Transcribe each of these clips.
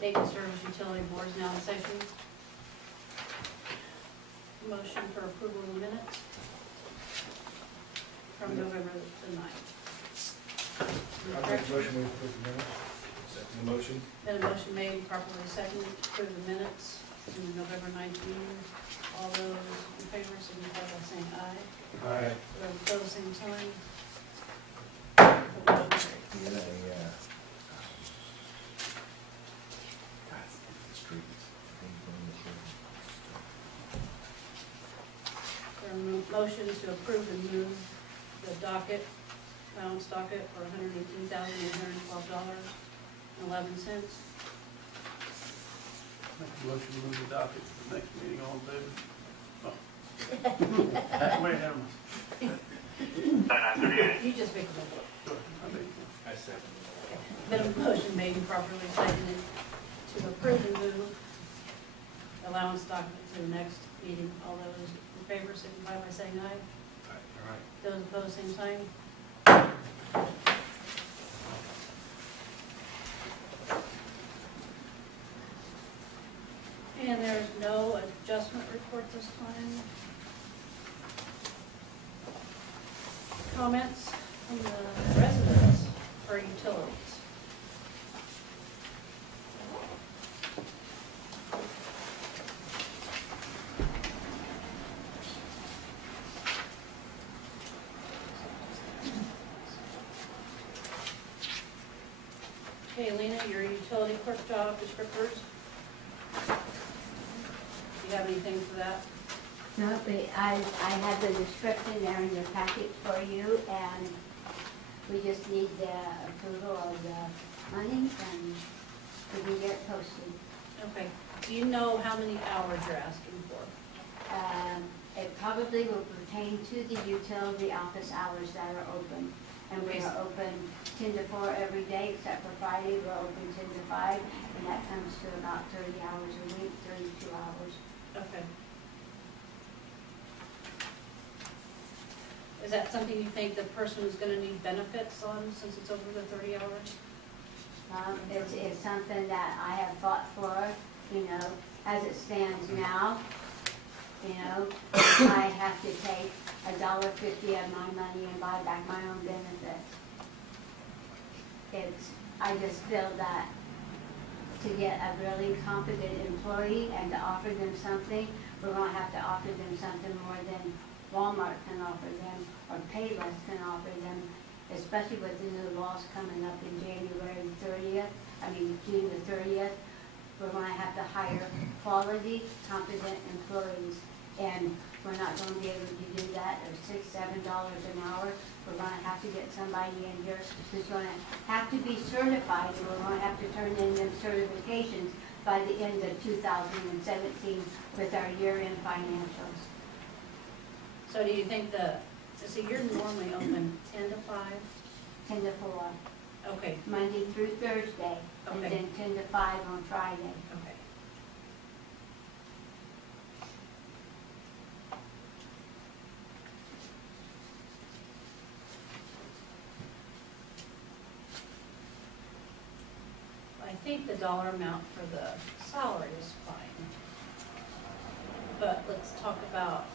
Dayton Service Utility Board is now in session. Motion for approval of the minutes from November the 9th. I make a motion, we approve the minutes. Second the motion. Been a motion made, properly seconded, to approve the minutes from the November 9th meeting. All those in favor signify by saying aye. Aye. Those opposed, same sign. The motion carries. There are motions to approve and move the docket, balance docket for $118,812.11. Make a motion to move the docket to the next meeting, all in favor? Oh. Wait, never mind. You just pick them up. Sorry, I made I second Been a motion made and properly seconded to approve and move allowance document to the next meeting. All those in favor signify by saying aye. it. All right. Those opposed, same sign. And there's no adjustment report this time. Comments from the residents for utilities. Okay, Lena, your utility clerk job descriptors. Do you have anything for that? No, but I have the description there in your packet for you, and we just need the approval of the money, and we can get it posted. Okay. Do you know how many hours you're asking for? It probably will pertain to the utility office hours that are open. And we are open 10 to 4 every day, except for Friday, we're open 10 to 5, and that comes to about 30 hours a week, 32 hours. Okay. Is that something you think the person is gonna need benefits on since it's over the 30 hours? It's something that I have fought for, you know, as it stands now. You know, I have to take $1.50 of my money and buy back my own benefits. I just feel that to get a really competent employee and to offer them something, we're gonna have to offer them something more than Walmart can offer them, or Payless can offer them, especially with the new laws coming up in June the 30th. We're gonna have to hire quality, competent employees, and we're not gonna be able to do that at $6, $7 an hour. We're gonna have to get somebody in here who's gonna have to be certified, and we're gonna have to turn in them certifications by the end of 2017 with our year-end financials. So do you think so you're normally open 10 to 5? 10 to 4, Okay, Monday through Thursday, and Okay. then 10 to 5 on Friday. okay. I think the dollar amount for the salary is fine. But let's talk about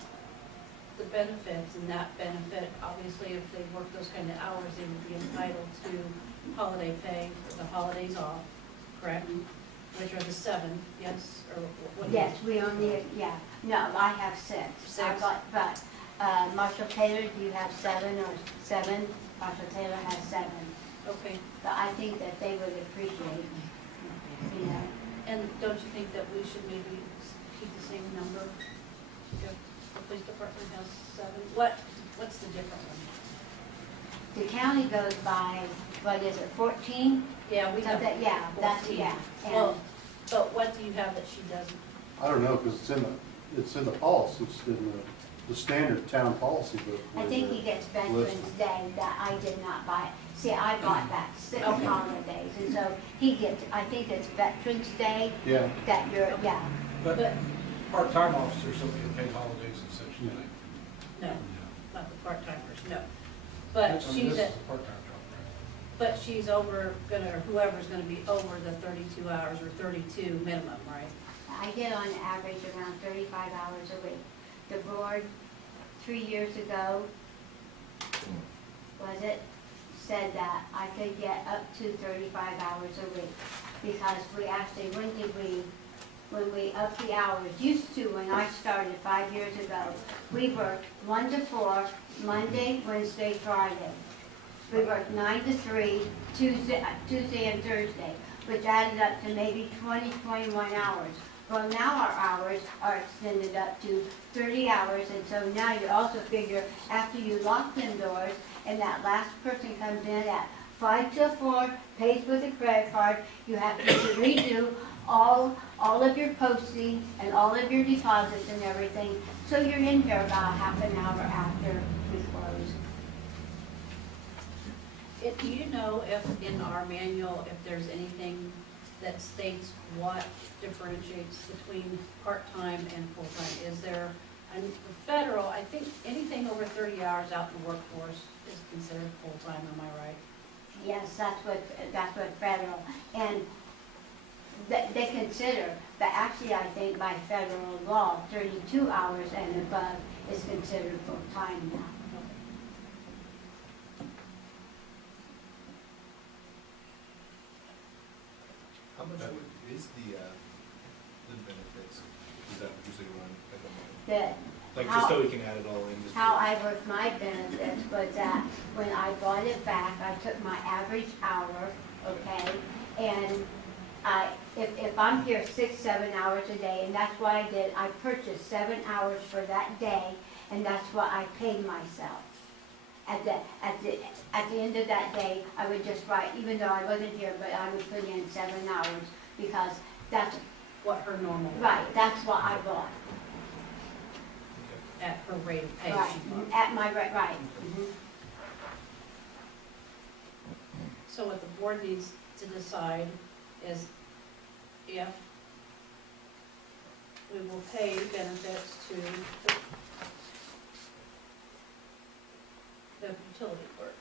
the benefits, and that benefit, obviously, if they work those kind of hours, they would be entitled to holiday pay for the holidays off, correct? Which are the 7, yes, or what? Yes, we only, yeah, no, I have 6. Six. But Marshall Taylor, do you have 7 or 7? Marshall Taylor has 7. Okay, But I think that they would appreciate it, you know. and don't you think that we should maybe keep the same number? If the police department has 7, what's the different one? The county goes by, what is it, 14? Yeah, we have Something, yeah, that's, 14. yeah. And Well, but what do you have that she doesn't? I don't know, because it's in the policy, it's in the standard town policy book. I think he gets Veterans Day that I did not buy. See, I bought back 6 Okay. holidays, and so he gets, I think it's Veterans Day Yeah, that you're, yeah. But But, part-time officers don't get paid holidays and such, do they? no, not the part-timers, no. But I mean, she's this at, is a part-time job, right? But she's over, or whoever's gonna be over the 32 hours or 32 minimum, right? I get on average around 35 hours a week. The board, 3 years ago, was it, said that I could get up to 35 hours a week. Because we actually, when we upped the hours, used to, when I started 5 years ago, we worked 1 to 4, Monday, Wednesday, Friday. We worked 9 to 3, Tuesday and Thursday, which added up to maybe 20, 21 hours. Well, now our hours are extended up to 30 hours, and so now you also figure after you lock them doors and that last person comes in at 5 till 4, pays with a credit card, you have to redo all of your posting and all of your deposits and everything. So you're in here about half an hour after we close. Do you know if in our manual, if there's anything that states what differentiates between part-time and full-time? Is there, and the federal, I think anything over 30 hours out in the workforce is considered full-time, am I right? Yes, that's what federal, and they consider, but actually I think by federal law, 32 hours and above is considered full-time now. How much is the benefits? Is that usually run at the moment? That Like, How- just so we can add it all in? Just how I worked my benefits was that when I bought it back, I took my average hour, okay? And if I'm here 6, 7 hours a day, and that's what I did, I purchased 7 hours for that day, and that's what I paid myself. At the end of that day, I would just write, even though I wasn't here, but I would put in 7 hours, because that's, What her normal, right, that's what I bought. at her rate of pay Right, she bought. at my, right. Mhm. So what the board needs to decide is if we will pay benefits to the utility clerk.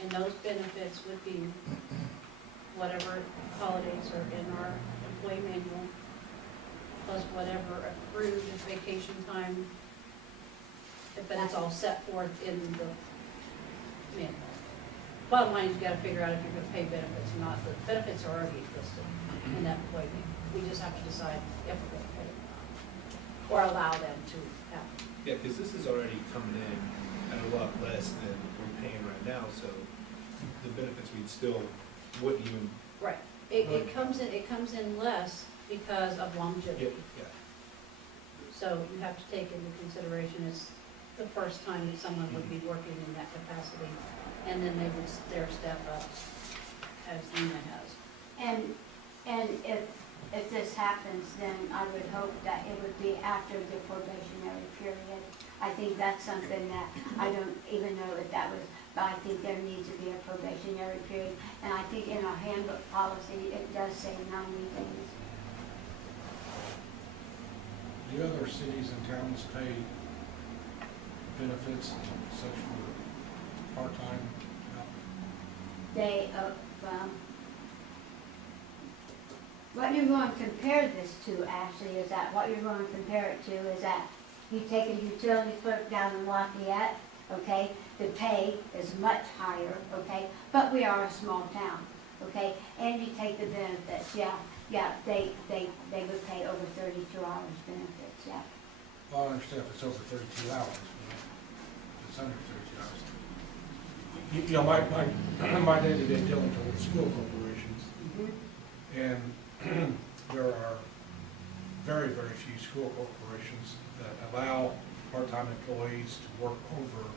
And those benefits would be whatever holidays are in our employee manual, plus whatever accrued vacation time, but it's all set forth in the manual. Bottom line is you gotta figure out if you're gonna pay benefits or not. The benefits are already listed in that employee manual. We just have to decide if we're gonna pay them or not, or allow them to have them. Yeah, because this is already coming in at a lot less than we're paying right now, so the benefits we still wouldn't even. Right. It comes in less because of longevity. Yeah. So you have to take into consideration it's the first time that someone would be working in that capacity, and then they would stair step up as Nina has. And if this happens, then I would hope that it would be after the probationary period. I think that's something that, I don't even know if that was, but I think there needs to be a probationary period. And I think in our handbook policy, it does say 90 days. Do other cities and towns pay benefits such for part-time? They, what you're going to compare this to, actually, is that what you're going to compare it to is that you take a utility clerk down in Lafayette, okay, the pay is much higher, okay, but we are a small town, okay, and you take the benefits, yeah, they would pay over 32 hours benefits, yeah. Well, I understand if it's over 32 hours, but if it's under 32 hours. You know, my day-to-day dealings are with school corporations, and there are very, very few school corporations that allow part-time employees to work over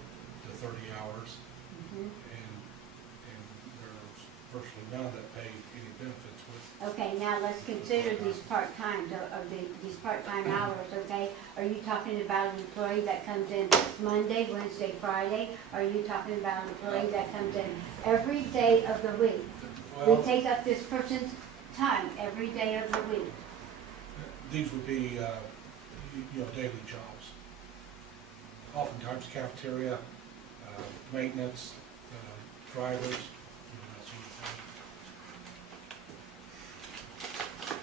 the 30 hours, and there's virtually none that pay any benefits with. Okay, now let's consider these part-time, these part-time hours, okay? Are you talking about an employee that comes in Monday, Wednesday, Friday? Are you talking about an employee that comes in every day of the week? We Well, take up this person's time every day of the week. these would be, daily jobs. Oftentimes cafeteria, maintenance, drivers, that sort of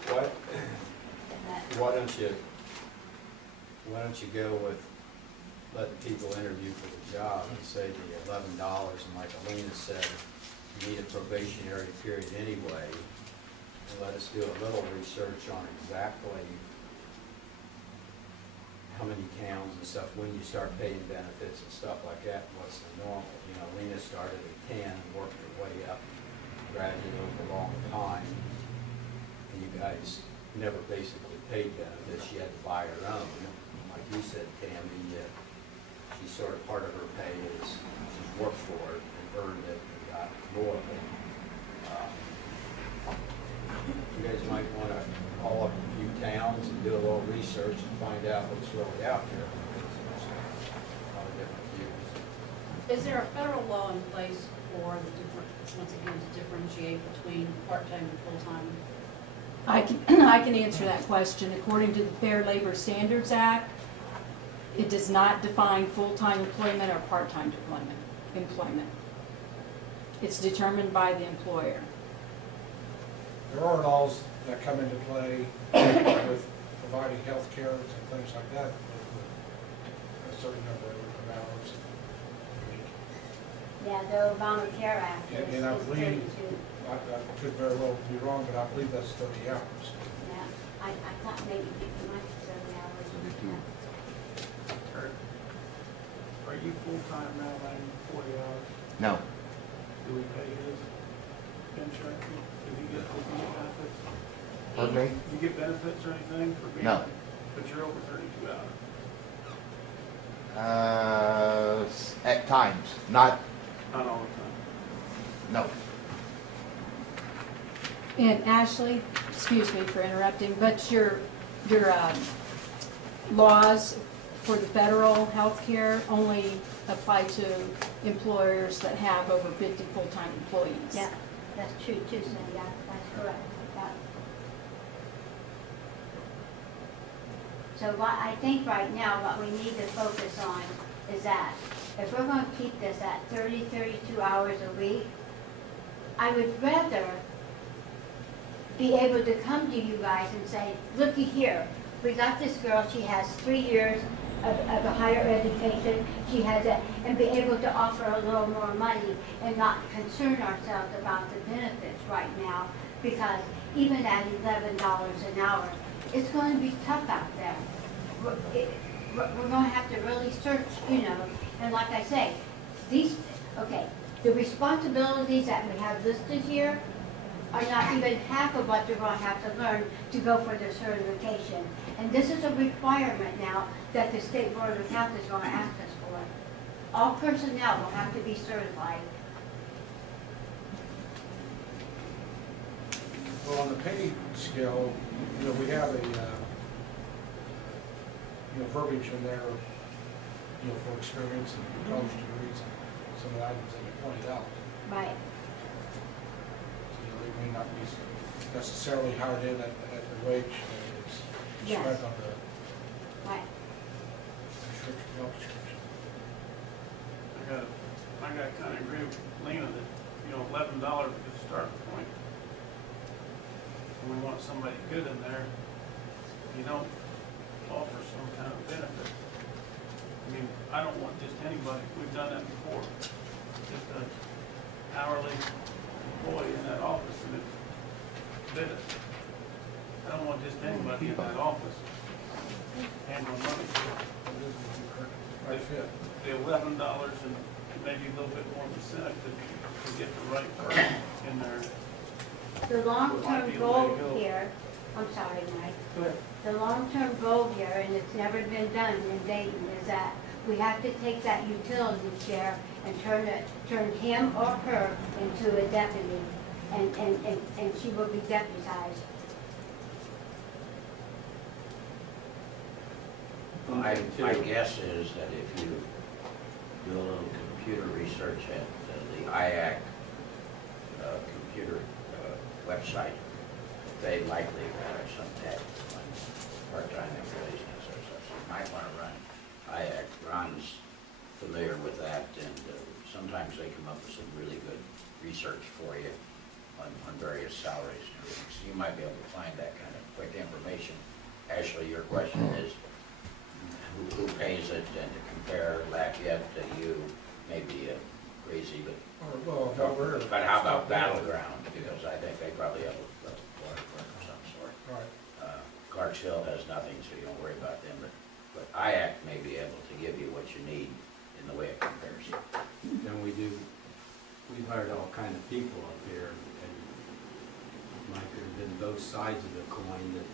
thing. That- Why don't you go with letting people interview for the job and say the $11, and like Alina said, you need a probationary period anyway, and let us do a little research on exactly how many towns and stuff, when you start paying benefits and stuff like that, and what's the normal. You know, Alina started at 10 and worked her way up gradually over a long time, and you guys never basically paid benefits. She had to buy her own. Like you said, Tammy, she's sort of part of her pay is she's worked for it and earned it and got more of it. You guys might want to call up a few towns and do a little research and find out what's really out there. There's a lot of different views. Is there a federal law in place for the different, once again, to differentiate between part-time and full-time? I can answer that question. According to the Fair Labor Standards Act, it does not define full-time employment or part-time employment. It's determined by the employer. There are laws that come into play with providing health care and things like that, with a certain number of hours a week. Yeah, the Obamacare Act is And I believe, 32. I could very well be wrong, but I believe that's 30 hours. Yeah, I thought maybe 50 months, 30 hours. Yeah. Kurt, are you full-time now, like 40 hours? No, Do we pay his insurance? Do he get benefits? pardon me? Do you get benefits or anything for being? No. But you're over 32 hours, At times, not, not all the time. no. And Ashley, excuse me for interrupting, but your laws for the federal health care only apply to employers that have over 50 full-time employees. Yeah, that's true too, Cindy, yeah, that's correct. Yeah. So what I think right now, what we need to focus on is that if we're going to keep this at 30, 32 hours a week, I would rather be able to come to you guys and say, looky here, we got this girl, she has 3 years of a higher education, she has a, and be able to offer a little more money and not concern ourselves about the benefits right now, because even at $11 an hour, it's going to be tough out there. We're going to have to really search, you know, and like I say, the responsibilities that we have listed here are not even half of what you're going to have to learn to go for the certification. And this is a requirement now that the State Board of Health is going to ask us for. All personnel will have to be certified. Well, on the pay scale, you know, we have a, verbiage in there, for experience and college degrees, and some of the items that you pointed out. Right. So, they may not be necessarily hired in at the wage that is Yes. described on the Right. description, job description. I got kind of agree with Lena that, $11 is a good start point. And we want somebody good in there. You don't offer some kind of benefit. I mean, I don't want just anybody, we've done that before, just an hourly employee in that office and it's bid it. I don't want just anybody in that office handling money. Right fit. The $11 and maybe a little bit more incentive to get the right person in there. The Might long-term be the way goal to go. here, I'm sorry, Mike. Go ahead. The long-term goal here, and it's never been done in Dayton, is that we have to take that utility chair and turn him or her into a deputy, and she will be deputized. My guess is that if you do a little computer research at the IAC computer website, they likely will have some tech on part-time employees and such. You might want to run, IAC runs familiar with that, and sometimes they come up with some really good research for you on various salaries and everything. So you might be able to find that kind of quick information. Ashley, your question is, who pays it, and to compare Lafayette to you may be crazy, but Well, no, we're. but how about Battleground? Because I think they probably have a waterfront of some sort. Right. Clarksville has nothing, so you don't worry about them, but IAC may be able to give you what you need in the way of comparison. Then we've hired all kind of people up here, and Mike, there have been both sides of the coin, that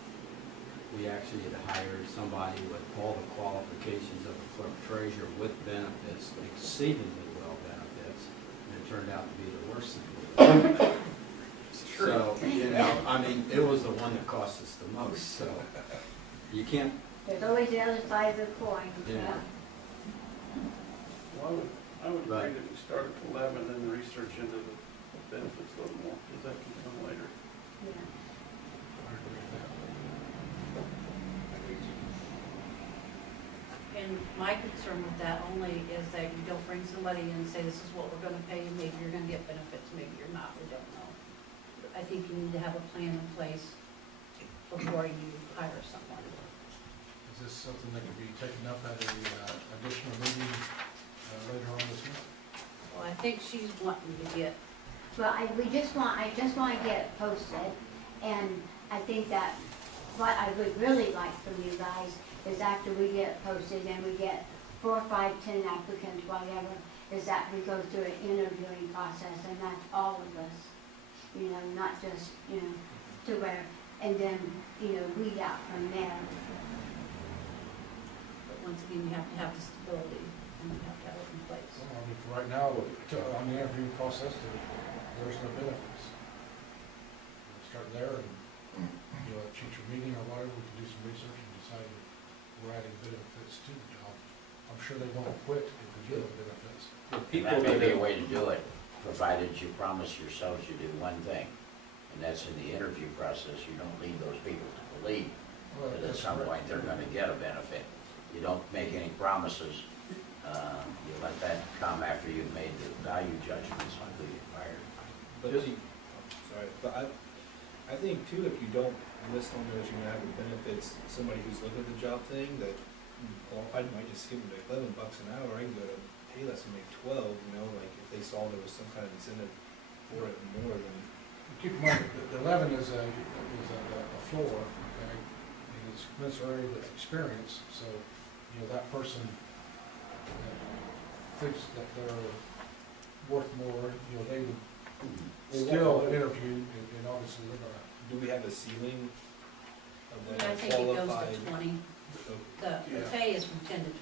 we actually had hired somebody with all the qualifications of a clerk treasurer with benefits, exceedingly well benefits, and it turned out to be the worst thing. So, you know, I mean, it was the one that cost us the most, so you can't, There's always the other side of the coin. Yeah. Well, I would Right. agree that we start at 11 and then research into the benefits a little more, because that can come later. Yeah. I agree with that. And my concern with that only is that you don't bring somebody in and say, this is what we're gonna pay you, maybe you're gonna get benefits, maybe you're not, we don't know. I think you need to have a plan in place before you hire someone. Is this something that could be taken up at a additional meeting later on this month? Well, I think she's wanting to get, Well, I just want to get it posted, and I think that what I would really like from you guys is after we get it posted and we get 4, 5, 10 applicants, whatever, is that we go through an interviewing process, and that's all of us. You know, not just, you know, to where, and then, you know, weed out from there. but once again, you have to have the stability and you have to have it in place. Well, I mean, for right now, on the interview process, there's no benefits. We'll start there, and, you know, at a future meeting or whatever, we can do some research and decide if we're adding benefits to the job. I'm sure they won't quit if we give them benefits. the And people that may that be a are, way to do it, provided you promise yourselves you do one thing, and that's in the interview process, you don't lead those people to believe Well, that at that's some correct. point they're gonna get a benefit. You don't make any promises, you let that come after you've made the value judgments on who you hired. But sorry, but I think too, if you don't list on there that you're gonna have the benefits, somebody who's looking at the job thing, that qualified might just give them like $11 an hour, I can go to Payless and make 12, you know, like if they saw there was some kind of incentive for it more than. Keep in mind, the 11 is a floor, okay? And it's commensurate with experience, so, you know, that person that thinks that they're worth more, you know, they would still interview, and obviously they're gonna. Do we have a ceiling of I that think it goes qualified? to 20, the Yeah. pay is from 10 to 20.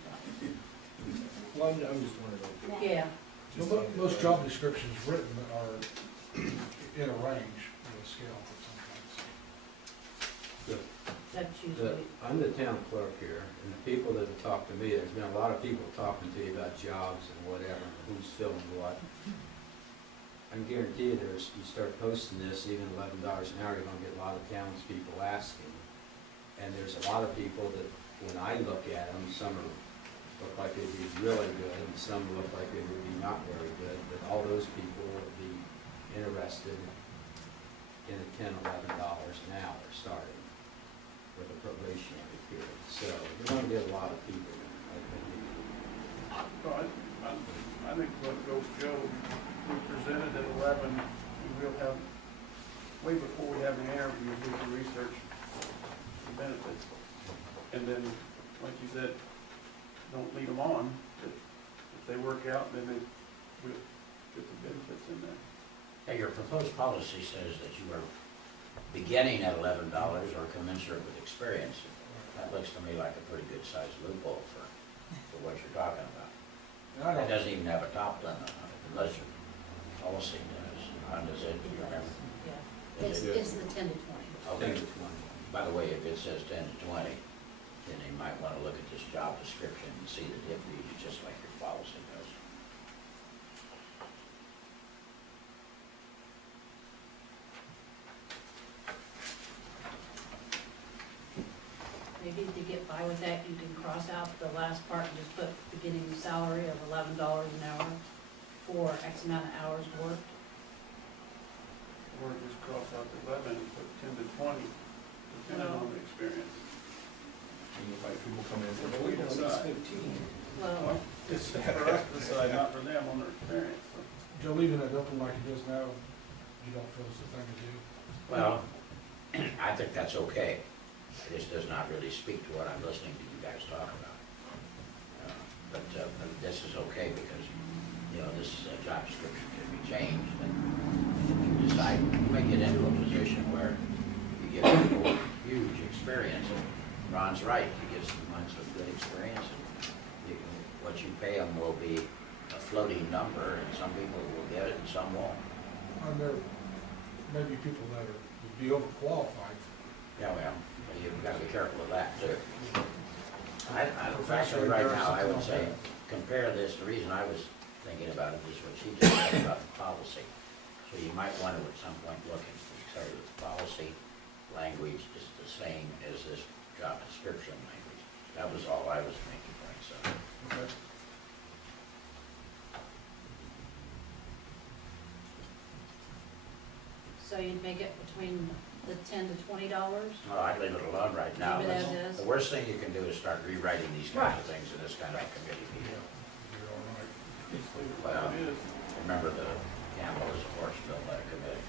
Well, I'm just wondering, like, Yeah, just Well, like- most job descriptions written are in a range, you know, scale sometimes. that's usually, I'm the town clerk here, and the people that have talked to me, there's been a lot of people talking to you about jobs and whatever, who's filling what. I can guarantee you you start posting this, even $11 an hour, you're gonna get a lot of townspeople asking. And there's a lot of people that, when I look at them, some look like they'd be really good, and some look like they would be not very good, but all those people would be interested in a $10, $11 an hour starting with a probationary period. So you're gonna get a lot of people, I think. Well, I think what goes Joe, we presented at 11, we'll have, way before we have the interview, we can research the benefits. And then, like you said, don't lead them on, if they work out, then we'll get the benefits in there. Yeah, your proposed policy says that you are beginning at $11 or commensurate with experience. That looks to me like a pretty good sized loophole for what you're talking about. And I It don't, doesn't even have a top limit on it, unless your policy does. How does it, do you remember? yeah, Is it's it- the 10 to 20. Okay, 10 to 20. by the way, if it says 10 to 20, then you might want to look at this job description and see that it reads just like your policy does. Maybe to get by with that, you can cross out the last part and just put beginning salary of $11 an hour for X amount of hours worked. Or just cross out the 11 and put 10 to 20, depending on the experience. And you invite people come in and say, Well, well, we we want at least decide. 15. Well, It's for us to decide, not for them on their experience. So. Joe, leaving it open like it is now, you don't feel it's the thing to do? Well, I think that's okay. This does not really speak to what I'm listening to you guys talk about. But this is okay because, you know, this job description can be changed. And if you decide, you may get into a position where you give people huge experience. And Ron's right, you give some months of good experience and what you pay them will be a floating number, and some people will get it and some won't. And there may be people that would be overqualified. Yeah, well, you've got to be careful of that too. Actually, right now, I would say, compare this, the reason I was thinking about it is what she just said about the policy. So you might want to at some point look and say that the policy language is the same as this job description language. That was all I was making points of. Okay. so you'd make it between the $10 to $20? Oh, I'd leave it alone right now. Leave it as That's- is? The worst thing you can do is start rewriting these kinds of things in this kind of committee meeting. You're all right. Just leave it Well, like it is. remember the Campbell is of course built by a committee.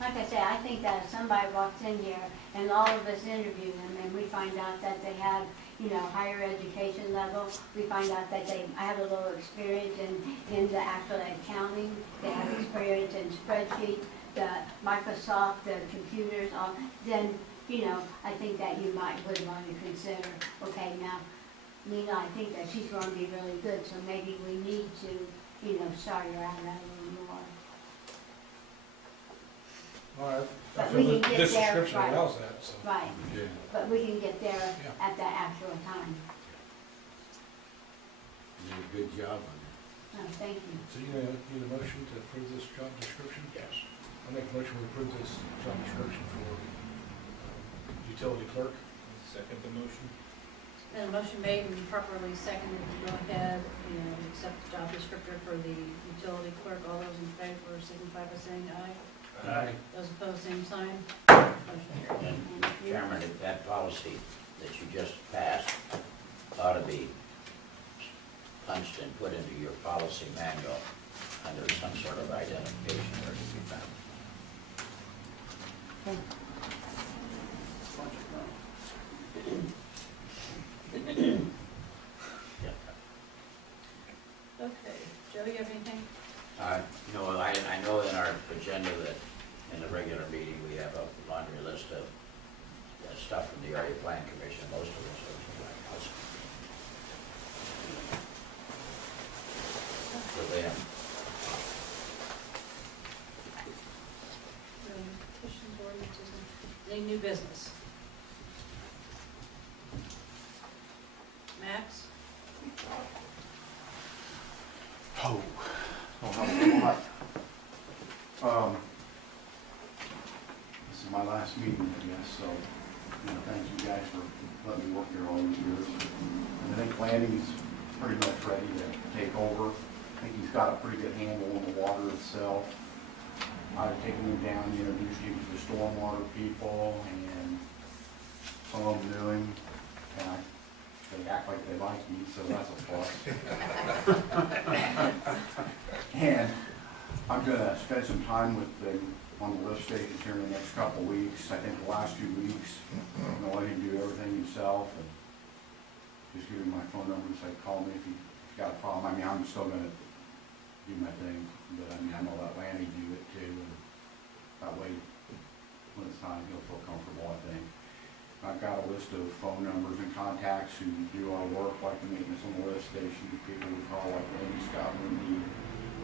Like I say, I think that if somebody walks in here and all of us interview them and we find out that they have, you know, higher education level, we find out that they have a little experience in the actual accounting, they have experience in spreadsheets, the Microsoft, the computers, all, then, you know, I think that you would want to consider, okay, now, Nina, I think that she's going to be really good, so maybe we need to, you know, start her out a little more. Well, I But feel we can that get this there, description right. allows that, so. Right, Yeah. but we can get there Yeah. at the actual time. You did a good job on it. Oh, thank you. So you need a motion to approve this job description? Yes. I make a motion to approve this job description for utility clerk. Second the motion? And a motion made and properly seconded to go ahead and accept the job descriptor for the utility clerk. All those in favor signify by saying aye. Aye. Those opposed, same sign. Motion carried. And Chairman, if that policy that you just passed ought to be punched and put into your policy manual under some sort of identification where it can be found. Bunch of them. Okay, Joe, you have anything? You know, I know in our agenda that in the regular meeting, we have a laundry list of stuff from the Area Plan Commission, most of it is like house. For them. Petitions, ordinances, any new business? Max? Oh, don't have a lot. This is my last meeting, I guess, so, you know, thank you guys for letting me work here all these years. And I think Lanny's pretty much ready to take over. I think he's got a pretty good handle on the water itself. I've taken him down, introduced him to the stormwater people, and some of them knew him, and they act like they like me, so that's a plus. And I'm gonna spend some time with them on the lift stations here in the next couple of weeks. I think the last 2 weeks, I'm gonna let him do everything himself, and just give him my phone number, so call me if you got a problem. I mean, I'm still gonna do my thing, but I mean, I'm gonna let Lanny do it too, and that way, when it's time, he'll feel comfortable, I think. I've got a list of phone numbers and contacts who do our work, like the maintenance on the lift station, people we call like Randy Scott when we need a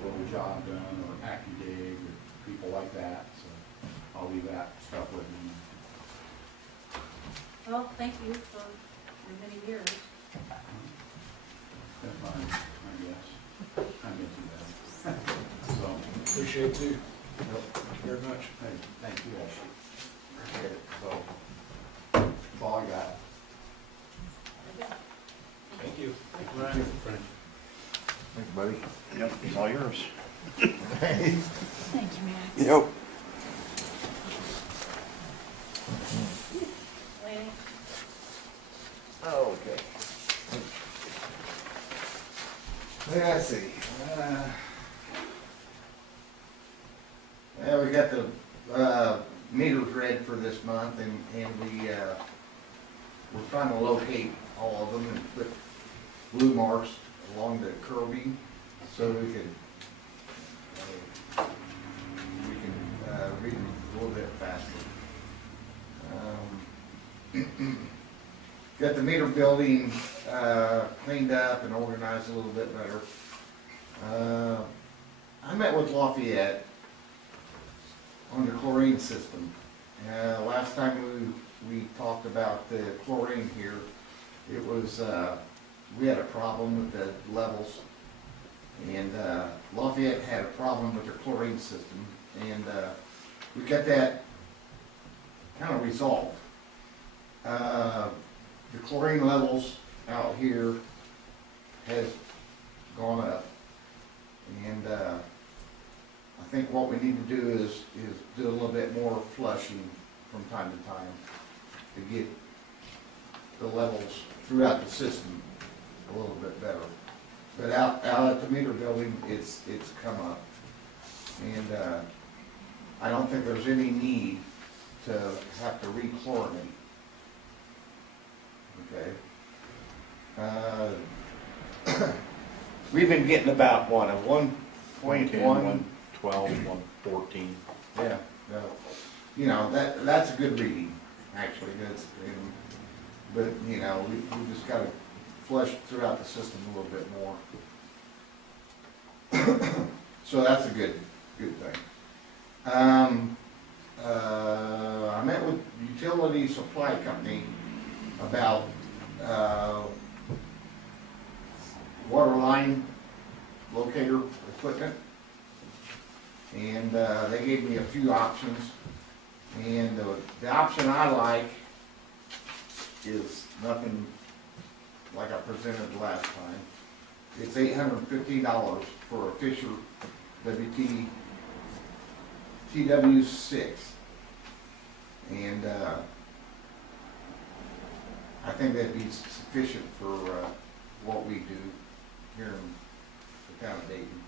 little job done, or AccuDig, or people like that, so I'll leave that stuff with me. Well, thank you for your many years. That's fine, I guess. I guess you that. So, Appreciate you. yep. Thank you very much. Hey, thank you, Ashley. Appreciate it, so, that's all I got. Okay. Thank you. Right. Thanks, buddy. Yep, it's all yours. Thank you, Max. Yep. Lanny? Okay. Let's see. Well, we got the meters read for this month, and we're trying to locate all of them and put blue marks along the curbing so we can read them a little bit faster. Got the meter building cleaned up and organized a little bit better. I met with Lafayette on the chlorine system. Last time we talked about the chlorine here, it was, we had a problem with the levels, and Lafayette had a problem with their chlorine system, and we got that kind of resolved. The chlorine levels out here has gone up, and I think what we need to do is do a little bit more flushing from time to time to get the levels throughout the system a little bit better. But out at the meter building, it's come up, and I don't think there's any need to have to re-chlorinate. Okay. We've been getting about, what, a 1.1? 12, 114. Yeah, you know, that's a good reading, actually, that's, but, you know, we just gotta flush throughout the system a little bit more. So that's a good thing. I met with utility supply company about, water line locator equipment. And they gave me a few options, and the option I like is nothing like I presented last time. It's $850 for a Fisher TW6, and I think that'd be sufficient for what we do here in the town of Dayton.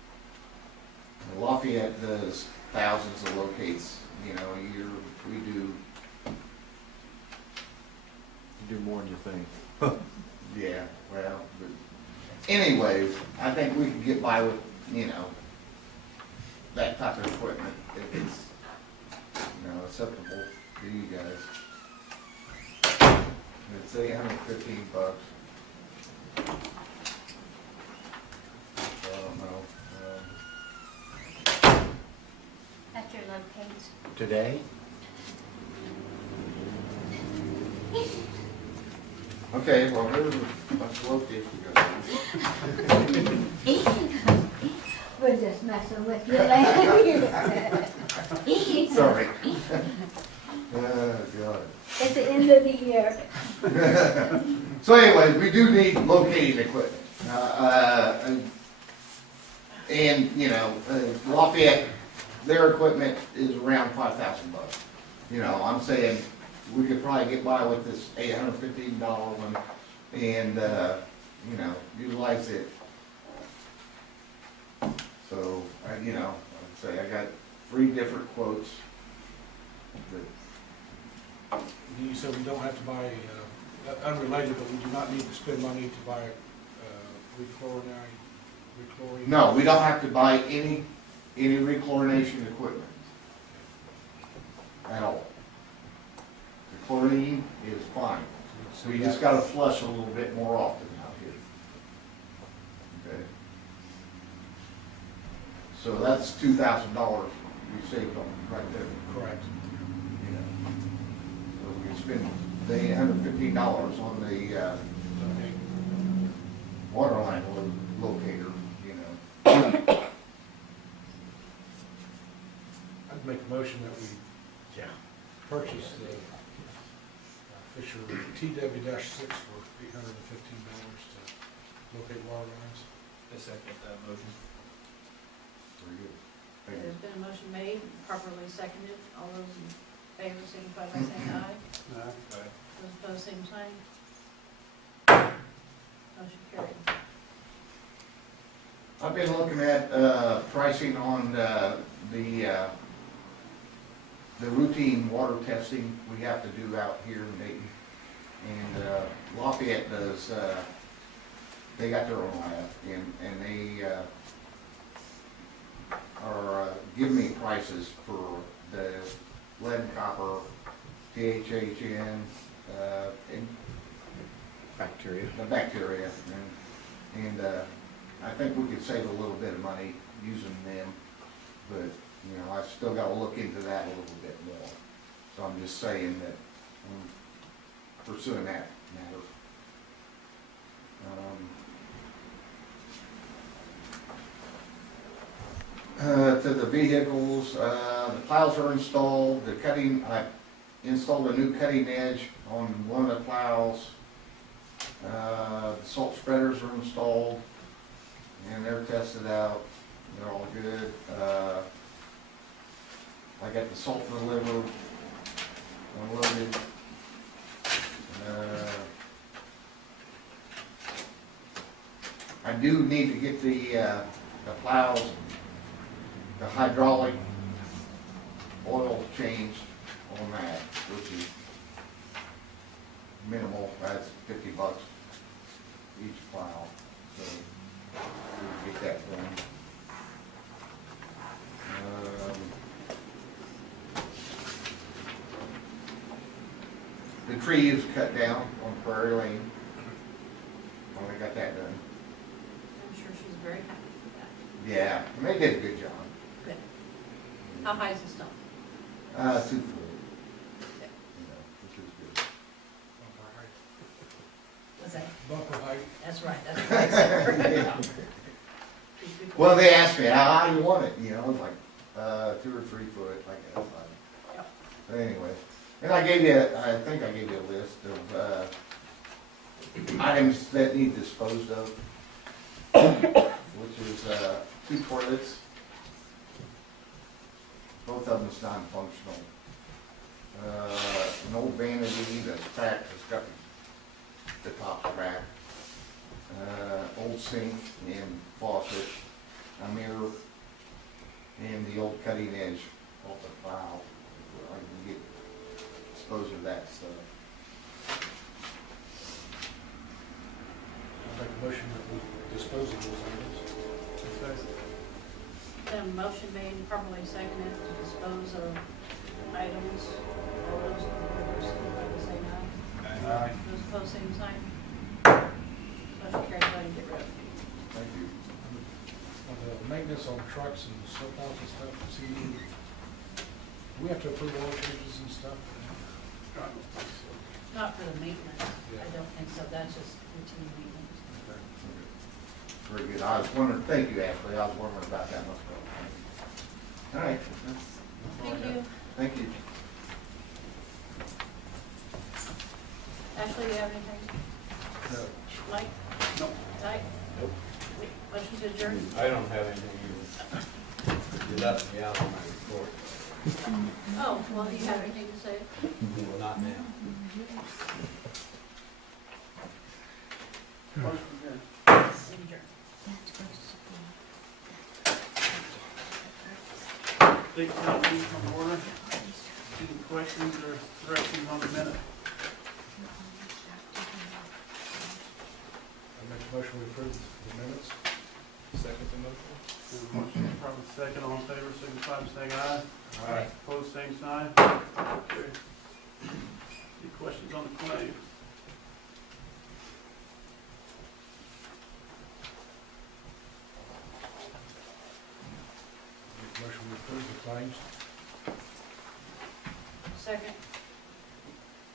Lafayette does thousands of locates, you know, a year. We do, You do more than you think. yeah, well, but anyways, I think we can get by with, you know, that type of equipment if it's, you know, acceptable to you guys. It's $815. I don't know. At your location. Today? Okay, well, there's a bunch of locates we got. We're just messing with you, Larry. Sorry. Oh, God. At the end of the year. So anyways, we do need locating equipment. And, you know, Lafayette, their equipment is around $5,000. You know, I'm saying we could probably get by with this $815 one and, you know, utilize it. So, you know, I'd say I got 3 different quotes. You said we don't have to buy, unrelated, but we do not need to spend money to buy rechlorinate. No, we don't have to buy any rechlorination equipment at all. The chlorine is fine. So We just gotta flush a little bit more often out here. Okay. So that's $2,000 we saved on right there. Correct. You know. So we spend the $815 on the Okay. water line locator, you know. I'd make a motion that we Yeah. purchase the Fisher TW-6 for $815 to locate water lines. I second that motion. Very good. Thank you. There's been a motion made, properly seconded. All those in favor signify by saying aye. Aye. Those opposed, same sign. Motion carried. I've been looking at, pricing on, the routine water testing we have to do out here in Dayton. And, Lafayette does, they got their own lab, and they, are giving me prices for the lead and copper, THHN, and Bacteria. the bacteria, and I think we could save a little bit of money using them, but, you know, I've still gotta look into that a little bit more. So I'm just saying that I'm pursuing that matter. To the vehicles, the plows are installed, I installed a new cutting edge on one of the plows. The salt spreaders are installed, and they're tested out, they're all good. I got the salt delivered, unloaded. I do need to get the plows, the hydraulic oil changed on that, which is minimal, that's $50 each plow, so we'll get that done. The tree is cut down on Prairie Lane. I got that done. I'm sure she's very happy with that. Yeah, and they did a good job. Good. How high is the stone? 2 foot. You know, which is good. What's that? Bumper height. That's right, that's what I said. Well, they asked me, how do you want it? You know, it's like 2 or 3 foot, like that. Yep. But anyway, and I think I gave you a list of items that need disposed of, which is 2 toilets. Both of them is non-functional. An old vanity that's cracked, it's got the top cracked. Old sink and faucet, a mirror, and the old cutting edge off the plow. I can get dispose of that stuff. I'll make a motion that we dispose of those items. Then a motion made, properly seconded to dispose of items. All those in favor signify by saying aye. Aye. Those opposed, same sign. Motion carried, let him get rid of it. Thank you. On the maintenance on trucks and snowplows and stuff, see, we have to approve oil changes and stuff. Not for the maintenance, I don't think so, that's just routine maintenance. Very good. I was wondering, thank you, Ashley, I was wondering about that myself. All right. Thank you. Thank you. Ashley, you have anything? No. Mike? Nope. Ty? Nope. Motion to adjourn? I don't have anything either. You left me out on my report. Oh, well, do you have anything to say? Well, not now. Motion again. Adjourn. Take town meeting from order. Any questions or corrections on the minute? I make a motion we approve the minutes. Second the motion. Motion is probably second, all in favor, signify by saying aye. Aye. Opposed, same sign. Okay. Any questions on the claims? Make a motion we approve the claims. Second.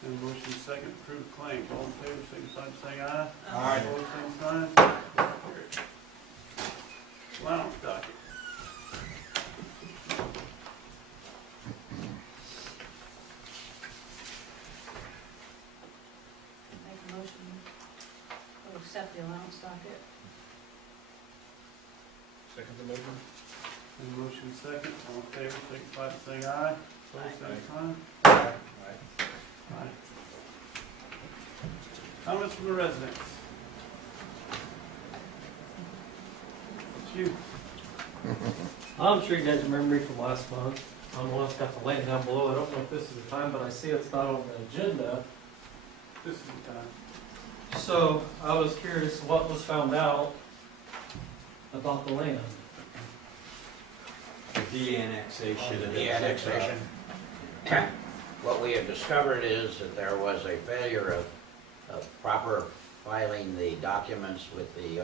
And motion is second, approve claims, all in favor, signify by saying aye. Aye. Opposed, same sign. Lounge docket. Make a motion to accept the allowance docket. Second the motion? And motion second, all in favor, signify by saying aye. Opposed, same sign. Aye. Aye. Comments from the residents? It's you. I'm sure you guys remember me from last month. I'm the one that's got the land down below. I don't know if this is the time, but I see it's not on the agenda. This is the time. So I was curious what was found out about the land. The de-annexation. The annexation. What we have discovered is that there was a failure of proper filing the documents with the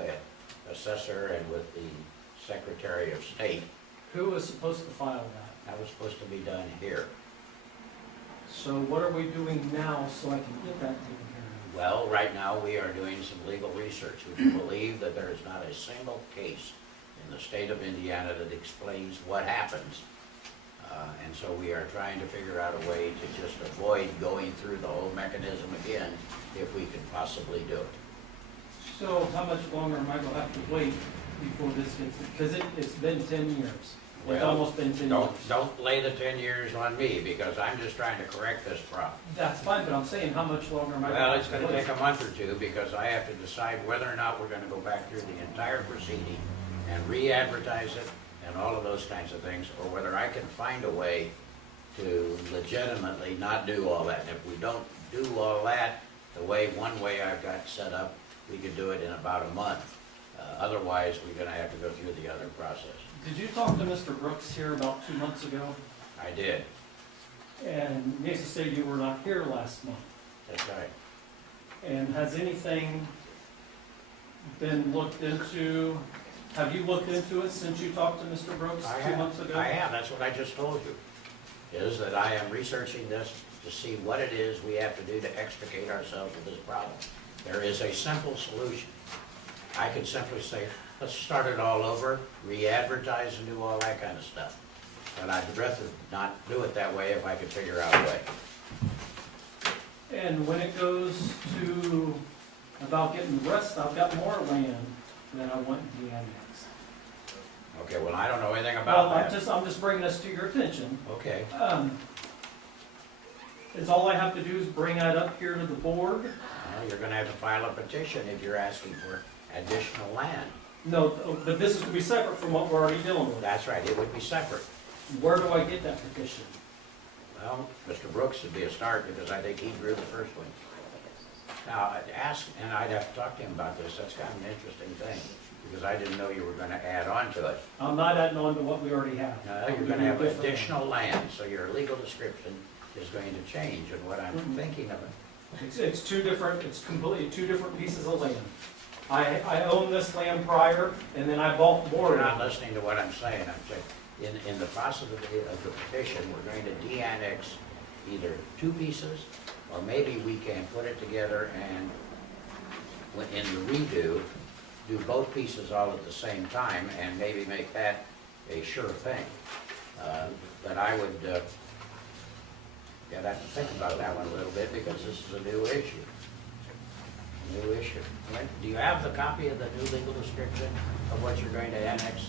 assessor and with the Secretary of State. Who was supposed to file that? That was supposed to be done here. So what are we doing now so I can get that taken care Well, right now, we are doing some legal research. We believe that there is not a single case in the state of Indiana that explains what happens. And so we are trying to figure out a way to just avoid going through the whole mechanism again, if we can possibly do it. of? So how much longer am I gonna have to wait before this gets, because it's been 10 years. It's Well, almost been 10 years. Don't lay the 10 years on me, because I'm just trying to correct this problem. That's fine, but I'm saying, how much longer am I gonna Well, have it's to gonna wait? take a month or two, because I have to decide whether or not we're gonna go back through the entire proceeding and re-advertise it and all of those kinds of things, or whether I can find a way to legitimately not do all that. And if we don't do all that, one way I've got set up, we could do it in about a month. Otherwise, we're gonna have to go through the other process. Did you talk to Mr. Brooks here about 2 months ago? I did, And needless to say, you were not here last month. that's right. And has anything been looked into? Have you looked into it since you talked to Mr. Brooks I 2 have. months ago? I have, that's what I just told you, is that I am researching this to see what it is we have to do to extricate ourselves of this problem. There is a simple solution. I could simply say, let's start it all over, re-advertise and do all that kind of stuff. But I'd rather not do it that way if I could figure out a way. And when it goes to about getting the rest, I've got more land that I want de-annexed. Okay, well, I don't know anything Well, about I'm that. just bringing this to your attention. Okay, Is all I have to do is bring that up here to the board? well, you're gonna have to file a petition if you're asking for additional land. No, but this is to be separate from what we're already dealing with. That's right, it would be separate. Where do I get that petition? Well, Mr. Brooks would be a start, because I think he drew the first one. Now, I'd ask, and I'd have to talk to him about this, that's kind of an interesting thing, because I didn't know you were gonna add on to it. I'm not adding on to what we already have. No, you're gonna have additional land, so your legal description is going to change, and what I'm thinking of it. It's completely two different pieces of land. I owned this land prior, and then I bought more You're of not it. listening to what I'm saying, I'm saying, in the process of the petition, we're going to de-annex either two pieces, or maybe we can put it together and, in the redo, do both pieces all at the same time, and maybe make that a sure thing. But I would, have to think about that one a little bit, because this is a new issue. New issue. Do you have the copy of the new legal description of what you're going to annex?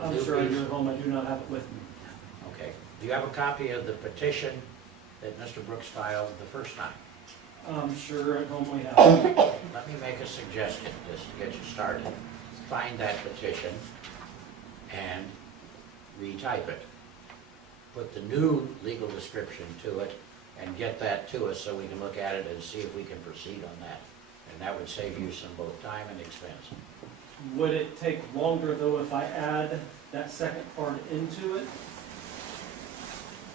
I'm New sure I piece? do at home, I do not have it with me. Okay. Do you have a copy of the petition that Mr. Brooks filed the first time? I'm sure at home we have it. Let me make a suggestion, just to get you started. Find that petition and retype it. Put the new legal description to it and get that to us so we can look at it and see if we can proceed on that. And that would save you some both time and expense. Would it take longer though if I add that second part into it?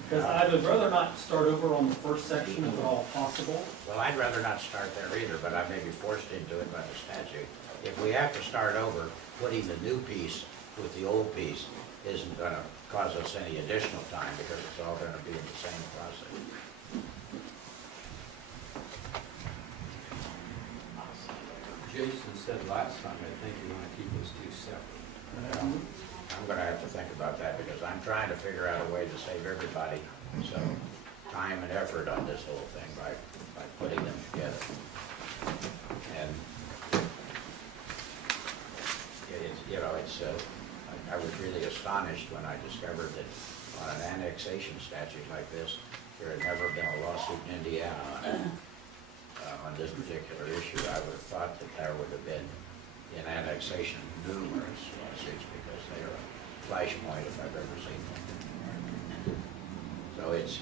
Because I would rather not start over on the first section if at all possible. Well, I'd rather not start there either, but I may be forced into it by the statute. If we have to start over, putting the new piece with the old piece isn't gonna cause us any additional time, because it's all gonna be in the same process. Jason said last time, I think you want to keep those two separate. I'm gonna have to think about that, because I'm trying to figure out a way to save everybody some time and effort on this whole thing by putting them together. And it's you know, it's, I was really astonished when I discovered that on an annexation statute like this, there had never been a lawsuit in Indiana on this particular issue. I would have thought that there would have been in annexation numerous lawsuits because they are a flashpoint if I've ever seen one. So it's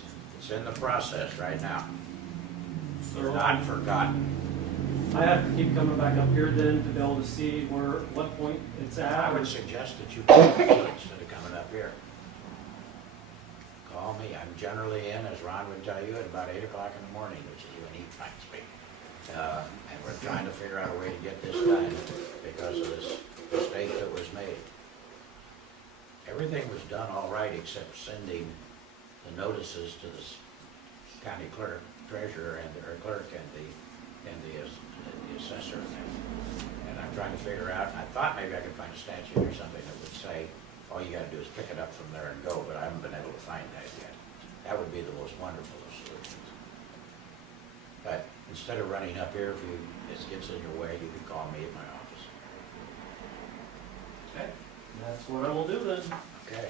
in the process right now. You're not forgotten. I have to keep coming back up here then to be able to see what point it's at. I would suggest that you call me instead of coming up here. Call me. I'm generally in, as Ron would tell you, at about 8 o'clock in the morning, which is when he finds me. And we're trying to figure out a way to get this done because of this mistake that was made. Everything was done all right except sending the notices to the county clerk, treasurer, and or clerk and the assessor. And I'm trying to figure out, I thought maybe I could find a statute or something that would say, all you gotta do is pick it up from there and go, but I haven't been able to find that yet. That would be the most wonderful of solutions. But instead of running up here, if this gets in your way, you can call me at my office. Okay, that's what I will do then. Okay.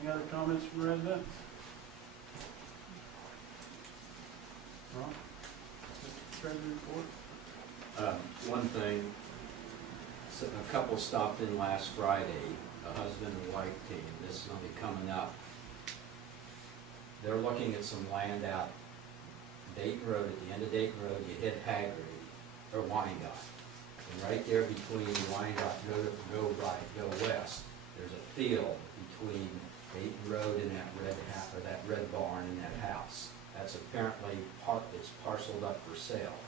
Any other comments from residents? Ron? Treasury report? One thing, so a couple stopped in last Friday, a husband and wife team, this is gonna be coming up. They're looking at some land out Dayton Road, at the end of Dayton Road, you hit Haggerty, or Wyandotte. And right there between Wyandotte, go west, there's a field between Dayton Road and that that red barn and that house. That's apparently it's parceled up for sale.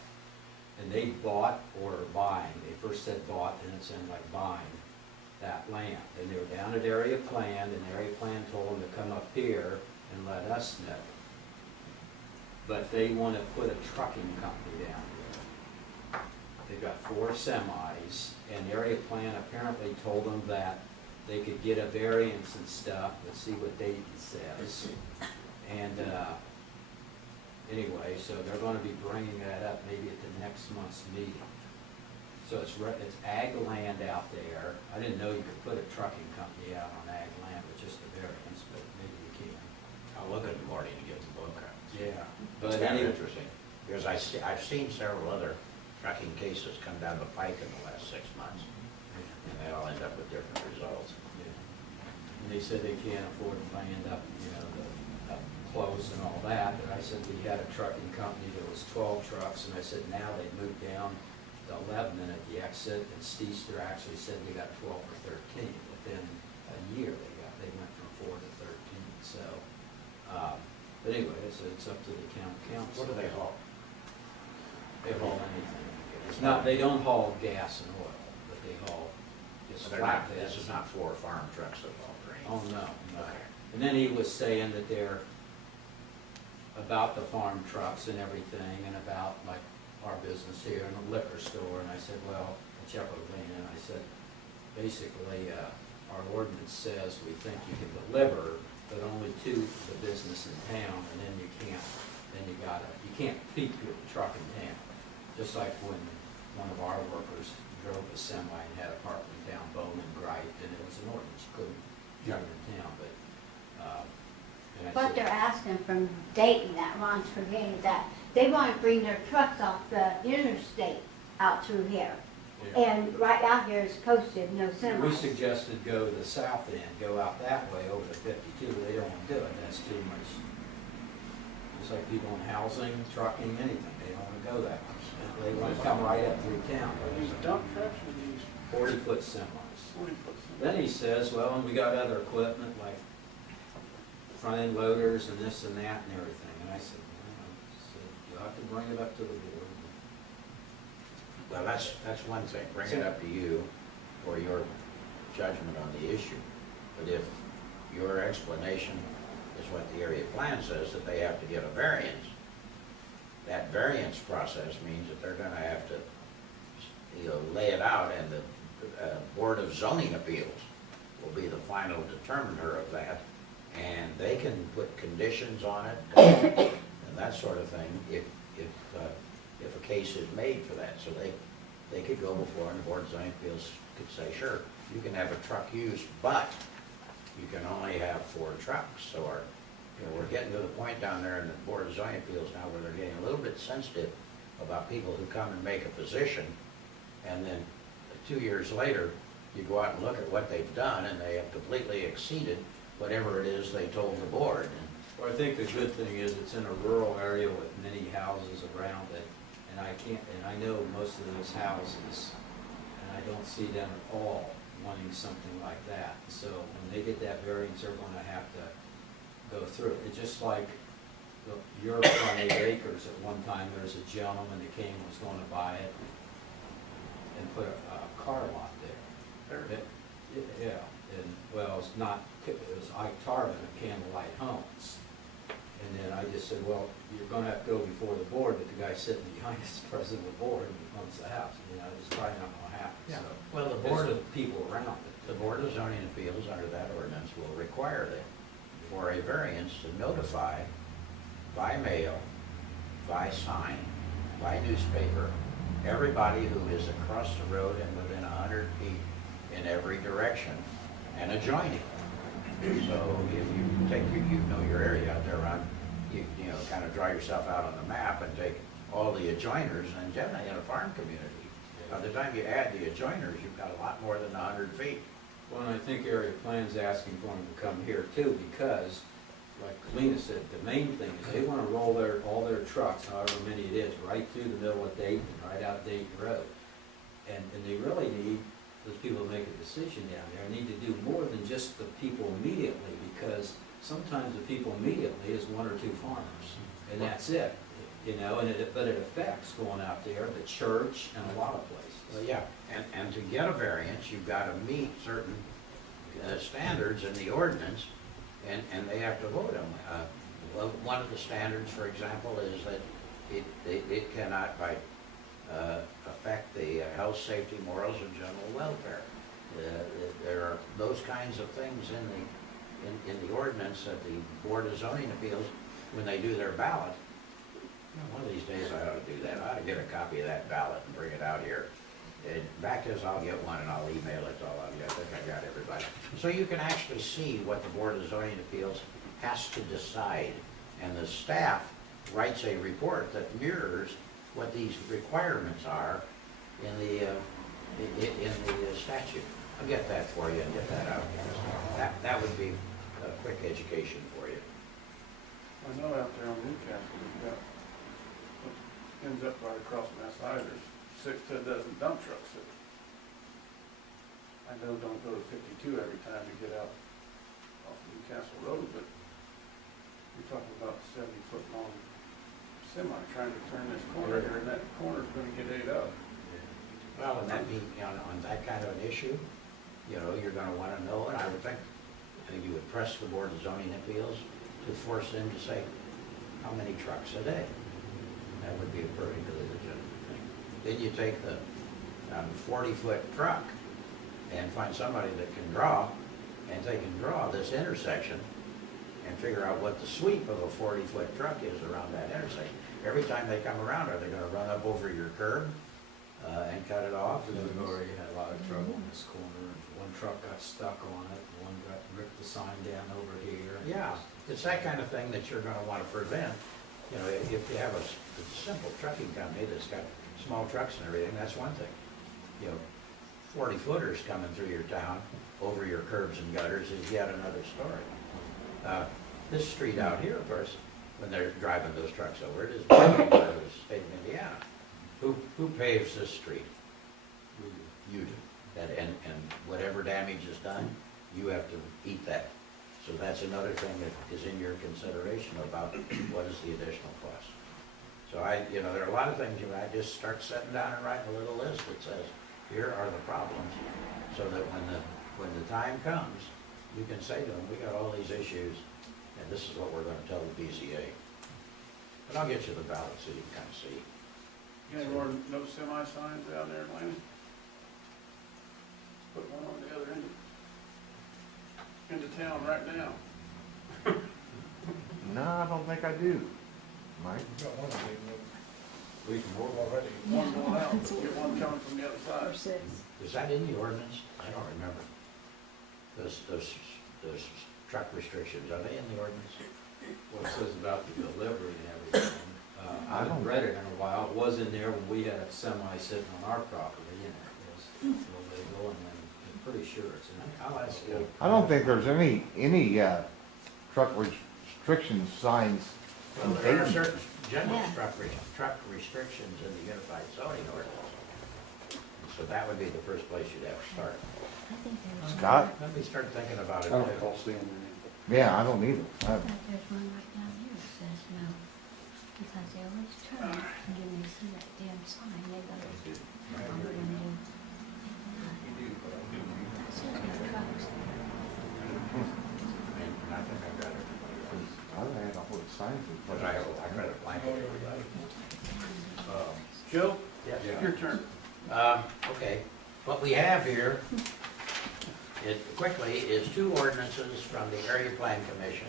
And they bought or are buying, they first said bought, and it's in like buying that land. And they were down at area plan, and area plan told them to come up here and let us know. But they want to put a trucking company down here. They've got 4 semis, and area plan apparently told them that they could get a variance and stuff. Let's see what Dayton says. And anyway, so they're going to be bringing that up maybe at the next month's meeting. So it's ag land out there. I didn't know you could put a trucking company out on ag land with just a variance, but maybe you can. I'll look at the morning to get the book out. Yeah. But But it's kind of anyway, interesting, because I've seen several other trucking cases come down the pike in the last 6 months, and they all end up with different results. yeah. And they said they can't afford to land up, up close and all that. And I said, we had a trucking company that was 12 trucks, and I said, now they moved down to 11 at the exit, and Steester actually said they got 12 or 13. Within a year, they went from 4 to 13. So, but anyway, it's up to the county council. What do they haul? They haul anything. It's not, they don't haul gas and oil, but they haul just So they're not, flatbeds. this is not 4 farm trucks that haul grain? Oh, no, no. Okay. And then he was saying that they're about the farm trucks and everything, and about like our business here and the liquor store, and I said, well, I checked with Lena, and I said, basically, our ordinance says we think you can deliver, but only to the business in town, and then you can't, you can't keep your truck in town. Just like when one of our workers drove a semi and had a parking down Bowman Gripe, and it was an ordinance, couldn't get in town, but, and I What said, they're asking from Dayton, that Ron's forgetting, that they want to bring their trucks off the interstate out through here. yeah. And right out here is posted, no We semis. suggested go to the south end, go out that way over to 52, but they don't want to do it, that's too much. It's like people in housing, trucking, anything, they don't want to go that much. They want to come right up through town. Are these dump trucks or these 40-foot semis. 40-foot? Then he says, well, and we got other equipment like front end loaders and this and that and everything. And I said, you'll have to bring it up to the board. Well, that's one thing, bring it up to you for your judgment on the issue. But if your explanation is what the area plan says, that they have to get a variance, that variance process means that they're gonna have to, lay it out, and the Board of Zoning Appeals will be the final determiner of that, and they can put conditions on it and that sort of thing if if a case is made for that. So they could go before and the Board of Zoning Appeals could say, sure, you can have a truck used, but you can only have 4 trucks. So we're getting to the point down there in the Board of Zoning Appeals now where they're getting a little bit sensitive about people who come and make a position, and then 2 years later, you go out and look at what they've done, and they have completely exceeded whatever it is they told the board. Well, I think the good thing is it's in a rural area with many houses around it, and I know most of those houses, and I don't see them at all wanting something like that. So when they get that variance, they're gonna have to go through it. It's just like your 28 acres, at one time, there's a gentleman that came and was gonna buy it and put a car lot there. Yeah, and, well, it's not, it was Ike Tarvin at Candlelight Homes. And then I just said, well, you're gonna have to go before the board, but the guy sitting behind us is president of the board and he owns the house, it's probably not gonna happen, Yeah. so. Well, the It's board the of, people around it. the Board of Zoning Appeals under that ordinance will require that for a variance to notify by mail, by sign, by newspaper, everybody who is across the road and within 100 feet in every direction and adjoining. So if you take you know your area out there around, you kind of draw yourself out on the map and take all the adjoiners, and generally in a farm community, by the time you add the adjoiners, you've got a lot more than 100 feet. Well, and I think area plan's asking for them to come here too, because, like Lena said, the main thing is they wanna roll all their trucks, however many it is, right through the middle of Dayton, right out Dayton Road. And they really need, those people to make a decision down there, need to do more than just the people immediately, because sometimes the people immediately is 1 or 2 farmers, and that's it. But it affects going out there, the church, and a lot of places. Well, yeah, and to get a variance, you've got to meet certain standards in the ordinance, and they have to vote them. Well, one of the standards, for example, is that it cannot affect the health, safety, morals, and general welfare. There are those kinds of things in the ordinance that the Board of Zoning Appeals, when they do their ballot, one of these days I ought to do that. I ought to get a copy of that ballot and bring it out here. In fact is, I'll get one and I'll email it to all of you. I think I got everybody. So you can actually see what the Board of Zoning Appeals has to decide. And the staff writes a report that mirrors what these requirements are in the statute. I'll get that for you and get that out. That would be a quick education for you. I know out there on Newcastle, we've got, what ends up right across Mass I, there's 6 to a dozen dump trucks that I know don't go to 52 every time you get out off Newcastle Road, but you're talking about 70-foot long semi trying to turn this corner here, and that corner's gonna get ate up. Well, and that being, on that kind of an issue, you're gonna wanna know, and I would think you would press the Board of Zoning Appeals to force them to say, how many trucks a day? That would be a perfectly legitimate thing. Then you take the 40-foot truck and find somebody that can draw, and they can draw this intersection and figure out what the sweep of a 40-foot truck is around that intersection. Every time they come around, are they gonna run up over your curb and cut it off? We've already had a lot of trouble in this corner. One truck got stuck on it, one got ripped the sign down over here. Yeah, it's that kind of thing that you're gonna wanna prevent. If you have a simple trucking company that's got small trucks and everything, that's one thing. 40-footers coming through your town, over your curbs and gutters is yet another story. This street out here, of course, when they're driving those trucks over, it is belonging to the state of Indiana. Who paves this street? You do. And whatever damage is done, you have to eat that. So that's another thing that is in your consideration about what is the additional cost. So there are a lot of things, I just start sitting down and writing a little list that says, here are the problems, so that when the time comes, you can say to them, we got all these issues, and this is what we're gonna tell the BZA. But I'll get you the ballot so you can kind of see. You know, no semi signs out there, Atlanta? Put one on the other end, into town right now. No, I don't think I do, Mike. We've got one big one. We can work. already. One going out, get one coming from the other Or side. 6. Is that in the ordinance? I don't remember. Those truck restrictions, are they in the ordinance? What it says about the delivery and everything. I haven't read it in a while. It was in there when we had a semi sitting on our property, and it was illegal, and then I'm pretty sure it's in there. I'll ask you. I don't think there's any, truck restriction signs. Well, there are Dayton. certain general Yeah. truck restrictions in the unified zoning ordinance. And so that would be the first place you'd have to start. I think there's Scott? Let me start thinking about it. I don't recall seeing any. Yeah, I don't either. there's one right down here that says no. Because they always turn and when they see that damn sign, they go, "What are we gonna do?" That's it, the trucks. And I think I got it. I don't have a whole sign But I read it blankly. Joe, Yes. your turn. Okay, what we have here, quickly, is 2 ordinances from the Area Plan Commission,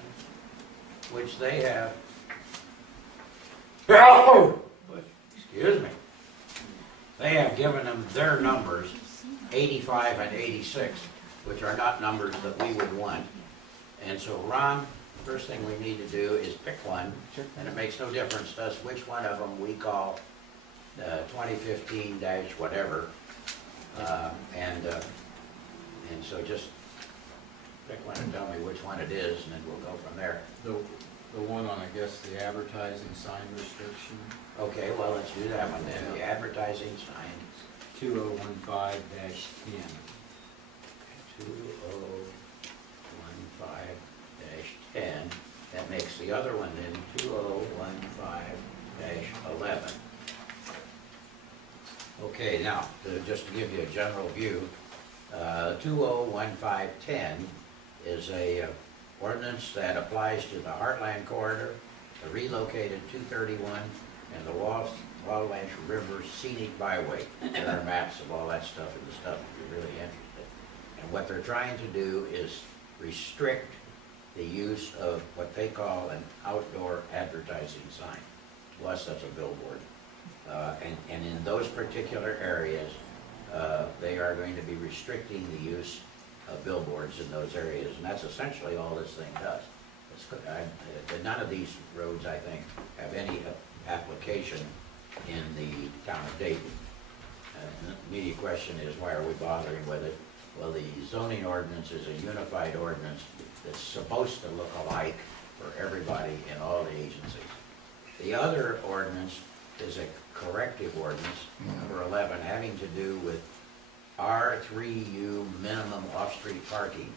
which they have, excuse me, they have given them their numbers, 85 and 86, which are not numbers that we would want. And so, Ron, first thing we need to do is pick one, and it makes no difference to us which one of them we call 2015 dash whatever. And so just pick one and tell me which one it is, and then we'll go from there. The one on, I guess, the advertising sign restriction, Okay, well, let's do that one then, the advertising sign, 2015-10. 2015-10. That makes the other one then 2015-11. Okay, now, just to give you a general view, 201510 is a ordinance that applies to the Heartland Corridor, the relocated 231, and the Wabash River Scenic Byway. There are maps of all that stuff and the stuff if you're really interested. And what they're trying to do is restrict the use of what they call an outdoor advertising sign. To us, that's a billboard. And in those particular areas, they are going to be restricting the use of billboards in those areas, and that's essentially all this thing does. None of these roads, I think, have any application in the town of Dayton. The immediate question is, why are we bothering with it? Well, the zoning ordinance is a unified ordinance that's supposed to look alike for everybody in all the agencies. The other ordinance is a corrective ordinance, number 11, having to do with R3U minimum off-street parking.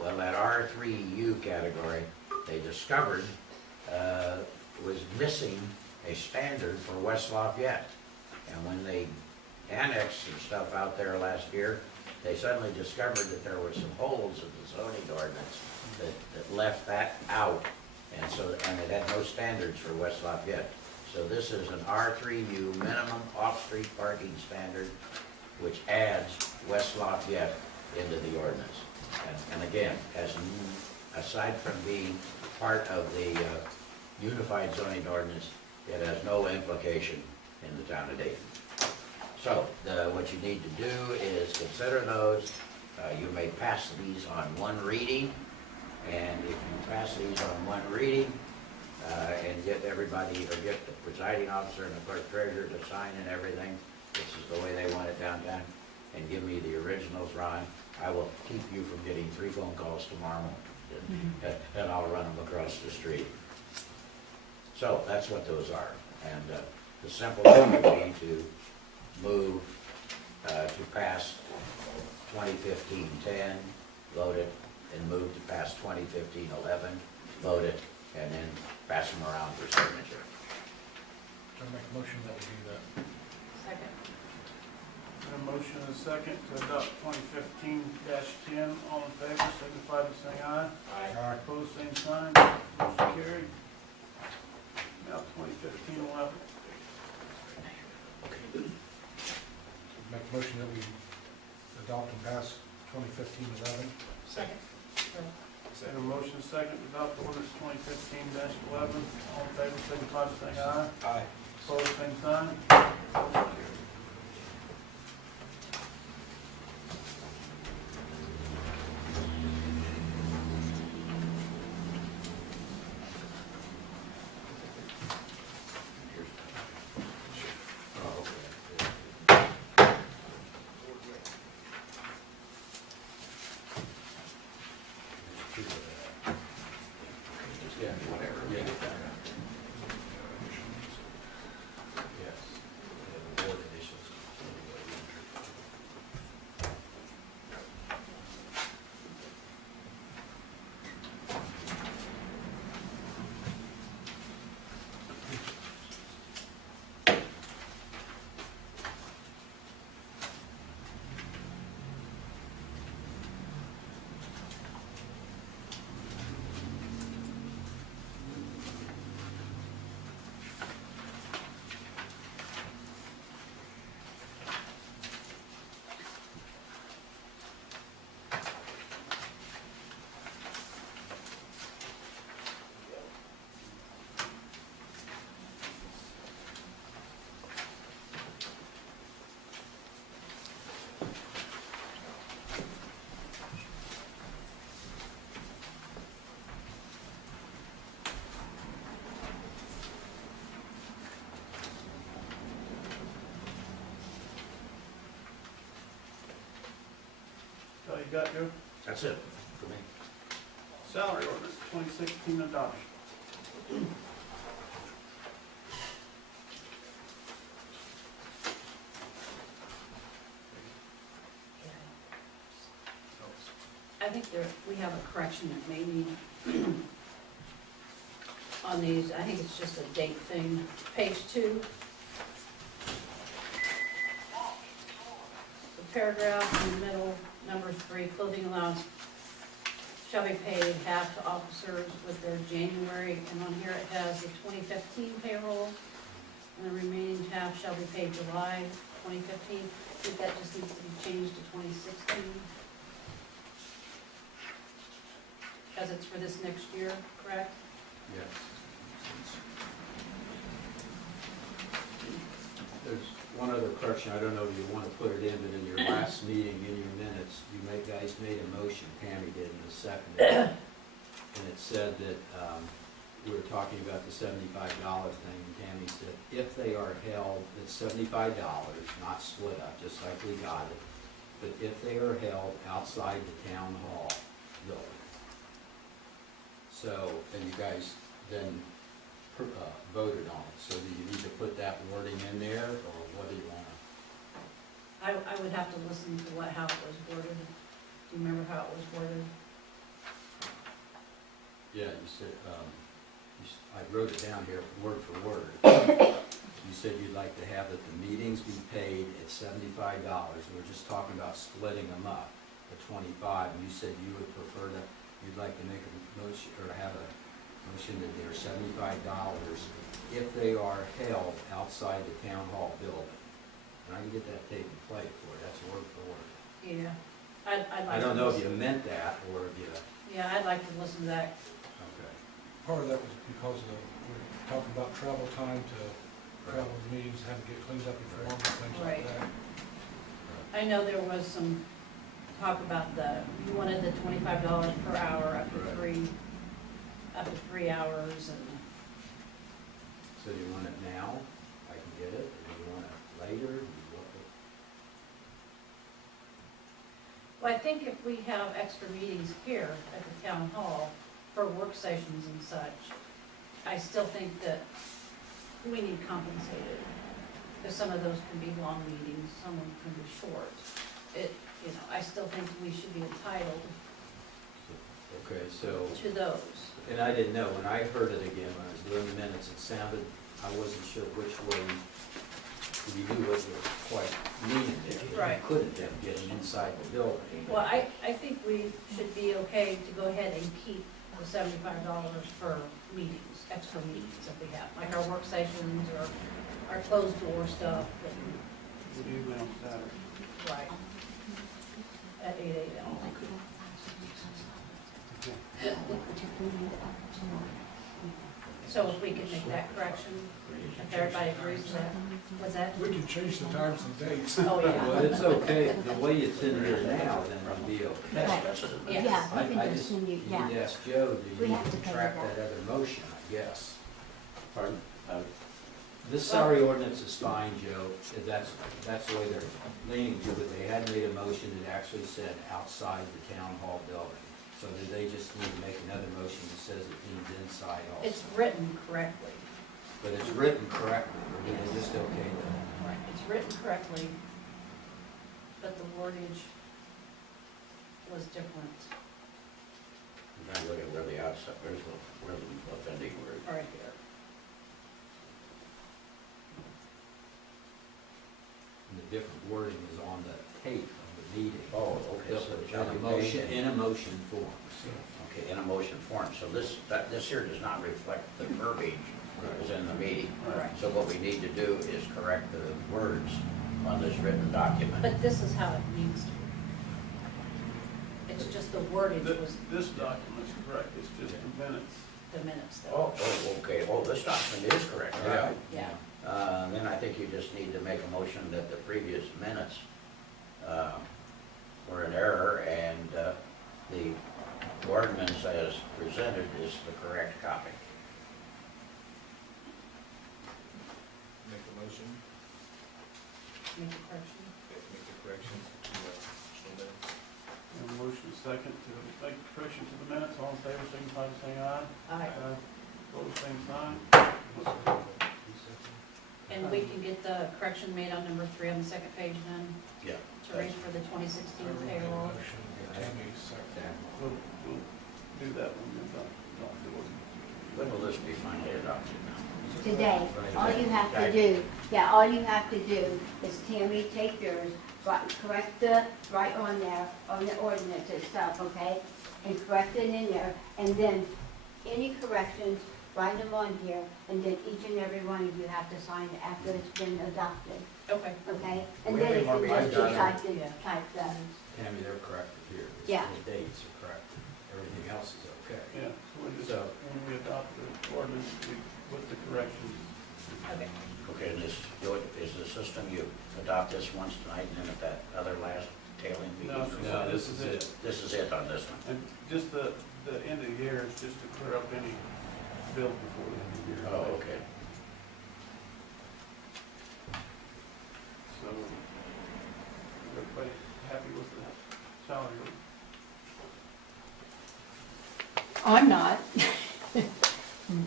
Well, that R3U category, they discovered was missing a standard for West Lafayette. And when they annexed some stuff out there last year, they suddenly discovered that there were some holes in the zoning ordinance that left that out. And it had no standards for West Lafayette. So this is an R3U minimum off-street parking standard, which adds West Lafayette into the ordinance. And again, aside from being part of the unified zoning ordinance, it has no implication in the town of Dayton. So what you need to do is consider those. You may pass these on one reading, and if you pass these on one reading, and get everybody, or get the presiding officer and the clerk treasurer to sign and everything, this is the way they want it downtown, and give me the originals, Ron, I will keep you from getting 3 phone calls tomorrow morning, and I'll run them across the street. So that's what those are, and the simple thing would be to move to pass 2015-10, vote it, and move to pass 2015-11, vote it, and then pass them around for signature. I make a motion that we do that. Second. A motion and a second to adopt 2015-10. All in favor, signify by saying aye. Aye. Opposed, same sign. Motion carried. Now 2015-11. Make a motion that we adopt and pass 2015-11. Second. A motion and a second to adopt ordinance 2015-11. All in favor, signify by saying aye. Aye. Opposed, same sign. Yeah, whatever, yeah. Yes. The board initials. So you got your That's it for me. salary ordinance 2016 adoption. I think we have a correction that may need on these. I think it's just a date thing. Page 2. The paragraph in the middle, number 3, clothing allowance shall be paid half to officers with their January, and on here it has the 2015 payroll, and the remaining half shall be paid July 2015. I think that just needs to be changed to 2016. Because it's for this next year, correct? Yes. There's one other correction, I don't know if you want to put it in, but in your last meeting, in your minutes, you guys made a motion, Tammy did in a second. And it said that, we were talking about the $75 thing, and Tammy said, if they are held, it's $75, not split up, just like we got it. But if they are held outside the town hall building. So, and you guys then voted on it, so do you need to put that wording in there, or what do you want? I would have to listen to how it was worded. Do you remember how it was worded? Yeah, you said, I wrote it down here word for word. You said you'd like to have that the meetings be paid at $75, we're just talking about splitting them up at 25, and you said you would prefer to, you'd like to make a motion, or have a motion that they're $75 if they are held outside the town hall building. And I can get that taken plate for you, that's word for word. Yeah. I'd like I don't to know if listen- you meant that, or if you, Yeah, I'd like to listen to that. okay. Part of that was because we're talking about travel time to travel to meetings, have to get cleaned up before, and things like Right. that. I know there was some talk about you wanted the $25 per hour up to Right. 3 hours, and So do you want it now? I can get it, or do you want it later? Do you want it- well, I think if we have extra meetings here at the town hall for work sessions and such, I still think that we need compensated. Because some of those can be long meetings, some of them can be short. I still think we should be entitled Okay, so, to those. and I didn't know, when I heard it again, when I was doing the minutes, it sounded, I wasn't sure which way, we knew what was quite needed there. Right. You couldn't then get them inside the building. Well, I think we should be okay to go ahead and keep the $75 for meetings, extra meetings that we have, like our work sessions or our closed door stuff, Good evening on Saturday. right, at 8 a.m. So if we could make that correction, if everybody agrees with that, was that? We can change the times and dates. Oh, yeah. Well, it's okay, the way it's in here now, then it'll be okay. Right. Yes. Yeah, I we can just just, send you, you yeah. need to ask Joe, do We you have to pay track that. that other motion, I guess? Pardon? This salary ordinance is fine, Joe, that's the way they're leaning to, but they had made a motion that actually said outside the town hall building. So do they just need to make another motion that says it means inside also? It's written correctly. But it's written correctly, or do they just okay with it? Right. It's written correctly, but the wordage was different Now look at where the outside, where's the offending word? right here. And the different wording is on the tape of the meeting. Oh, okay, so it's on the motion. In a motion form. Okay, in a motion form, so this here does not reflect the verbiage that was in the meeting. Right. So what we need to do is correct the words on this written document. But this is how it needs to be. It's just the wordage was This document's correct, it's just the minutes. the minutes though. Okay, this document is correct, yeah. Yeah. Then I think you just need to make a motion that the previous minutes were in error and the ordinance as presented is the correct copy. Make a motion, Make a correction. make the corrections to the minutes. And motion second to make correction to the minutes, all in favor, signify by saying aye. Aye. Opposed, same sign. And we can get the correction made on number 3 on the second page then, Yeah. to raise for the 2016 payroll. Tammy, second. We'll do that when we're done. Don't do it. When will this be finally adopted now? Today, all you have to do, all you have to do is Tammy, take yours, correct right on there, on the ordinance itself, okay? And correct it in there, and then any corrections, write them on here, and then each and every one of you have to sign it after it's been adopted, Okay. okay? And We then have it more can just meetings. be typed that. Tammy, they're corrected here. Yeah. The dates are corrected, everything else is okay. Yeah, so we just, So- when we adopt the ordinance, we put the corrections. Okay. Okay, and is the system, you adopt this once tonight and then at that other last tailing meeting? No, so this is it. This is it on this one? And just the end of the year is just to clear up any bills before the end of the year. Oh, okay. So, everybody happy with the salary? I'm not,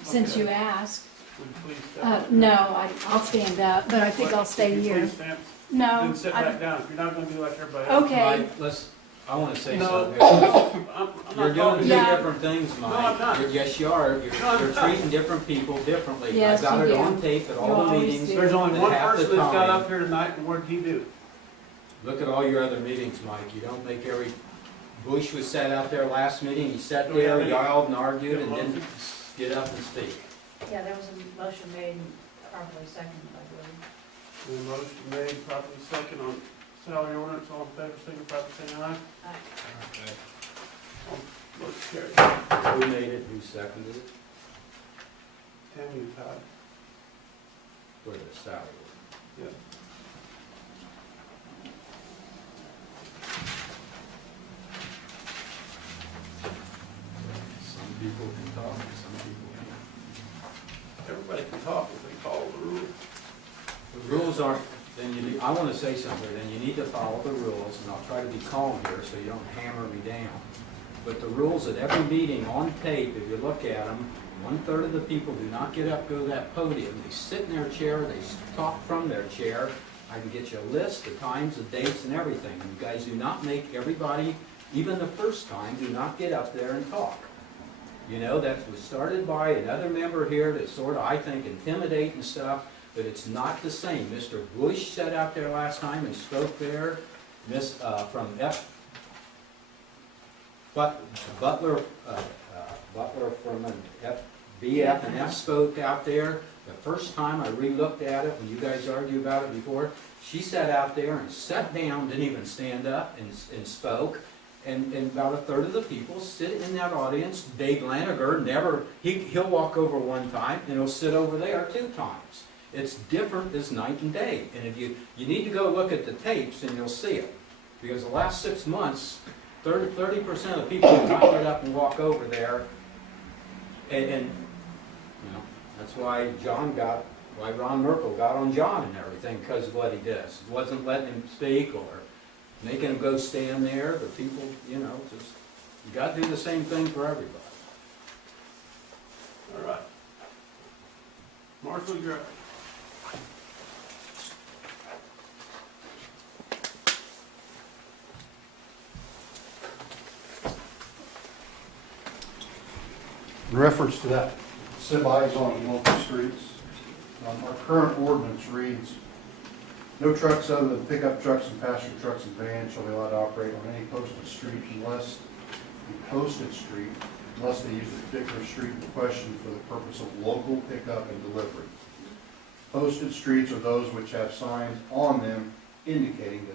since you asked. Would you please step up? No, I'll stand up, but I think I'll stay Would you here. please stand, No. then sit I- back down, if you're not gonna do like everybody else. Okay. Mike, I wanna say No. something. I'm You're not doing talking. two Yeah. different things, Mike. No, I'm not. Yes, you are. No, I'm You're not. treating different people differently. Yes, I've got you it do. on tape at You all the always meetings. do. There's only and one half the person that's got time- up here tonight, and what did he do? Look at all your other meetings, Mike. You don't make every, Bush was sat out there last meeting, he sat Do we have there, any- yelled and argued, and Get a didn't motion? get up and speak. Yeah, there was a motion made and properly seconded, I believe. The motion made, properly second on salary ordinance, all in favor, signify by saying aye. Aye. Okay. Motion carried. Who made it, who seconded it Tammy and Todd, for the salary? yeah. Some people can talk, and some people can't. Everybody can talk if they follow the rules. The rules aren't, then you, I wanna say something, then you need to follow the rules, and I'll try to be calm here so you don't hammer me down. But the rules at every meeting on tape, if you look at them, 1/3 of the people do not get up, go to that podium, they sit in their chair, they talk from their chair. I can get you a list, the times, the dates, and everything. You guys do not make everybody, even the first time, do not get up there and talk. You know, that was started by another member here that sort of, I think, intimidate and stuff, but it's not the same. Mr. Bush sat out there last time and spoke there, from Butler from an BF and F spoke out there. The first time I re-looked at it, when you guys argued about it before, she sat out there and sat down, didn't even stand up and spoke. And about a third of the people sit in that audience. Dave Laniger never, he'll walk over one time and he'll sit over there 2 times. It's different as night and day. And if you need to go look at the tapes and you'll see it. Because the last 6 months, 30% of the people might get up and walk over there. And you know, that's why Ron Merkel got on John and everything, because of what he does. It wasn't letting him speak or making him go stand there. The people, you know, just, you got to do the same thing for everybody. All right. Marshall, you're up. In reference to that, semis on local streets, our current ordinance reads, no trucks other than pickup trucks and passenger trucks and vans shall be allowed to operate on any posted street unless they use the particular street in question for the purpose of local pickup and delivery. Posted streets are those which have signs on them indicating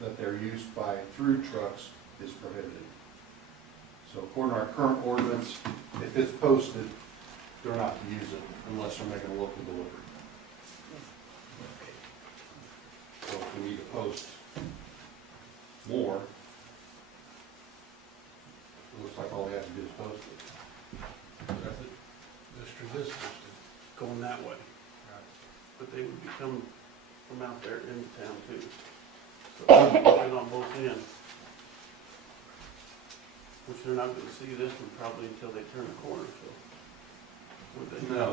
that their use by through trucks is prohibited. So according to our current ordinance, if it's posted, they're not to use it unless they're making a local delivery. So if we need to post more, it looks like all we have to do is post it. The street is posted. Going that way. But they would be coming from out there into town too. So they're on both ends. Which they're not gonna see this one probably until they turn the corner, so. Would they? No,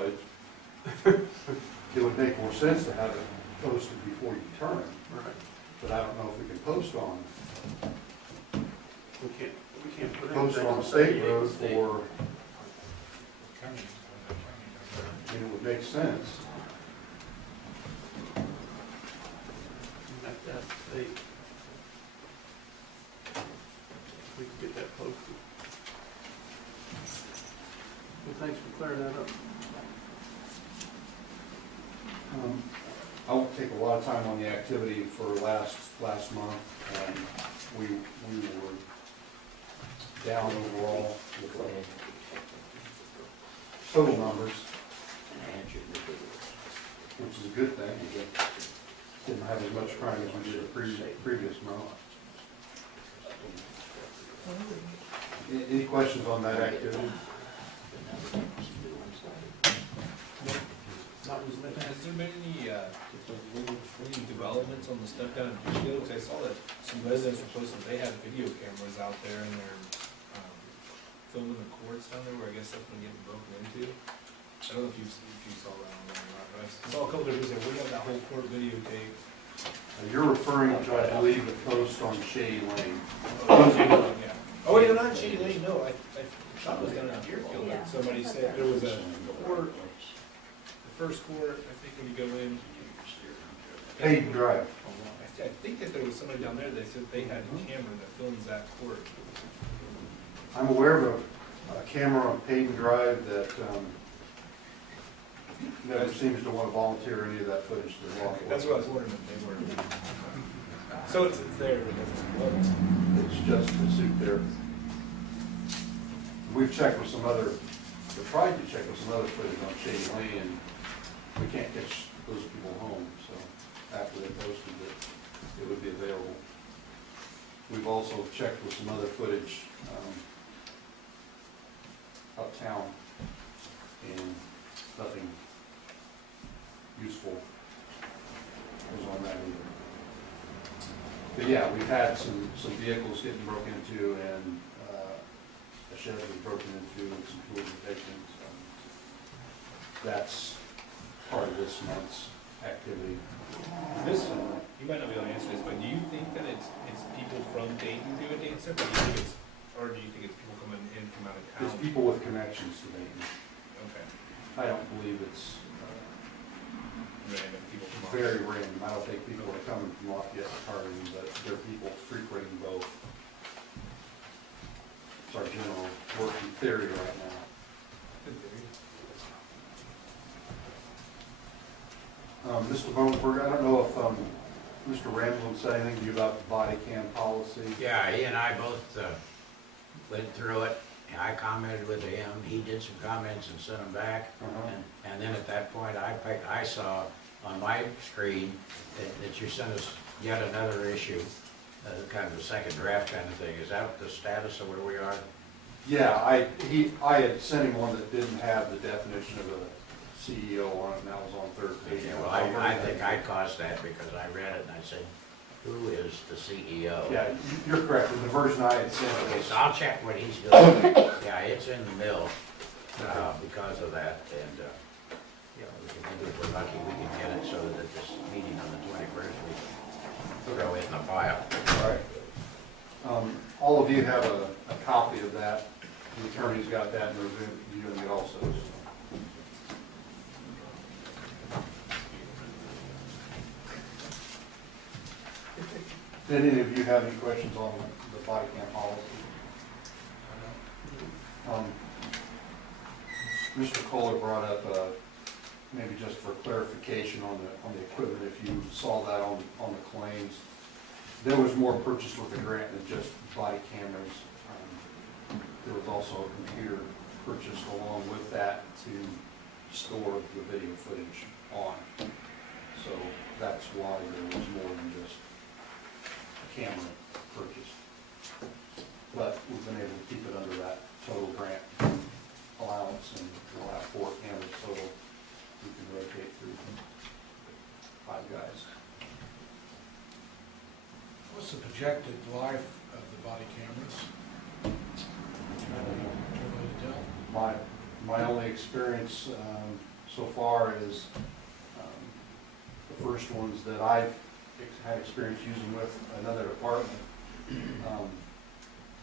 it would make more sense to have it posted before you turn, Right. but I don't know if we can post on We can't put post anything on on state state road state. for, it would make sense. Like that state. We can get that posted. Well, thanks for clearing that up. I won't take a lot of time on the activity for last month. We were down overall with total numbers, which is a good thing. Didn't have as much crime as we did the previous month. Any questions on that activity? Has there been any developments on the stuff down in Deerfield? Because I saw that some residents were posting, they had video cameras out there and they're filming the courts down there where I guess that's been getting broken into. I don't know if you saw that on there or not, but I saw a couple of people say, we have that whole court videotape. You're referring to, I believe, the post on Shady Lane. Oh, wait, no, not Shady Lane, no, I thought it was down in Deerfield, like somebody said there was a court, the first court, I think when you go in. Hayden Drive. I think that there was somebody down there that said they had a camera that films that court. I'm aware of a camera on Hayden Drive that never seems to want to volunteer any of that footage to the law enforcement. That's what I was wondering if they were. So it's there, because it's It's just to suit their. We've checked with some other, we tried to check with some other footage on Shady Lane, and we can't catch those people home, so after they posted it would be available. We've also checked with some other footage uptown, and nothing useful was on that either. But yeah, we've had some vehicles getting broken into, and a shed was broken into, and some tools were taken. So that's part of this month's activity. This, you might not be able to answer this, but do you think that it's people from Dayton doing dance stuff, or do you think it's people coming in from out of town? It's people with connections to Dayton. Okay. I don't believe it's Random people from. very random. I don't think people are coming from Lafayette to Harding, but they're people frequenting both. It's our general working theory right now. Mr. Bonesberg, I don't know if Mr. Ramsden say anything to you about the body cam policy? Yeah, he and I both went through it, and I commented with him, he did some comments and sent them back. Uh-huh. And then at that point, I saw on my screen that you sent us yet another issue, kind of a second draft kind of thing. Is that the status of where we are? Yeah, I had sent him one that didn't have the definition of a CEO on it, and that was on third page. Okay, well, I think I caused that because I read it and I said, who is the CEO? Yeah, you're correct, the version I had sent Okay, was, so I'll check what he's doing. Yeah, it's in the mill, because of that, and, you know, maybe if we're lucky, we can get it so that at this meeting on the 21st, we throw it in the file. all right. All of you have a copy of that, the attorney's got that, and they're reviewing it also. So. Did any of you have any questions on the body cam policy? Mr. Kohler brought up, maybe just for clarification on the equipment, if you saw that on the claims, there was more purchased with the grant than just body cameras. There was also a computer purchased along with that to store the video footage on. So that's why there was more than just a camera purchased. But we've been able to keep it under that total grant allowance, and we'll have 4 cameras total we can rotate through 5 guys. What's the projected life of the body cameras? Too early to tell. My only experience so far is the first ones that I've had experience using with another department.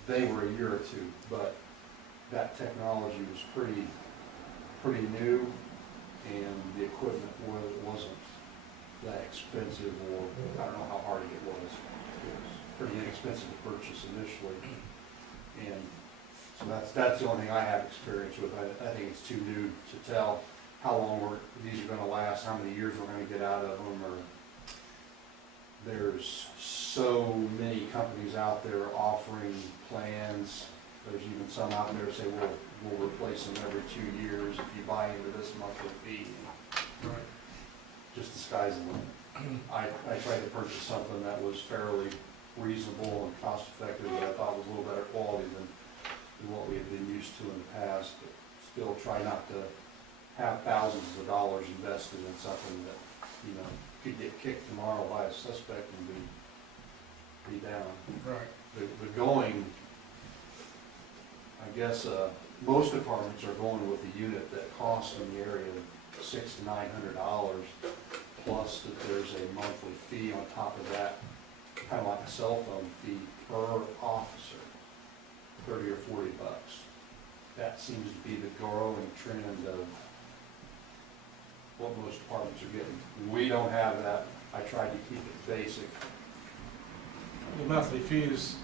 They were a year or 2, but that technology was pretty new, and the equipment wasn't that expensive, or I don't know how hard it was. It was pretty inexpensive to purchase initially, and so that's the only thing I have experience with. I think it's too new to tell how long these are going to last, how many years we're going to get out of them, or there's so many companies out there offering plans. There's even some out there that say, we'll replace them every 2 years if you buy into this monthly fee. Right. Just the sky's the limit. I tried to purchase something that was fairly reasonable and cost effective, that I thought was a little better quality than what we had been used to in the past, but still try not to have thousands of dollars invested in something that, you know, could get kicked tomorrow by a suspect and be down. Right. The going, I guess, most departments are going with a unit that costs in the area of $600 to $900, plus that there's a monthly fee on top of that, kind of like a cell phone fee per officer, $30 or $40. That seems to be the growing trend of what most departments are getting. We don't have that. I tried to keep it basic. The monthly fees,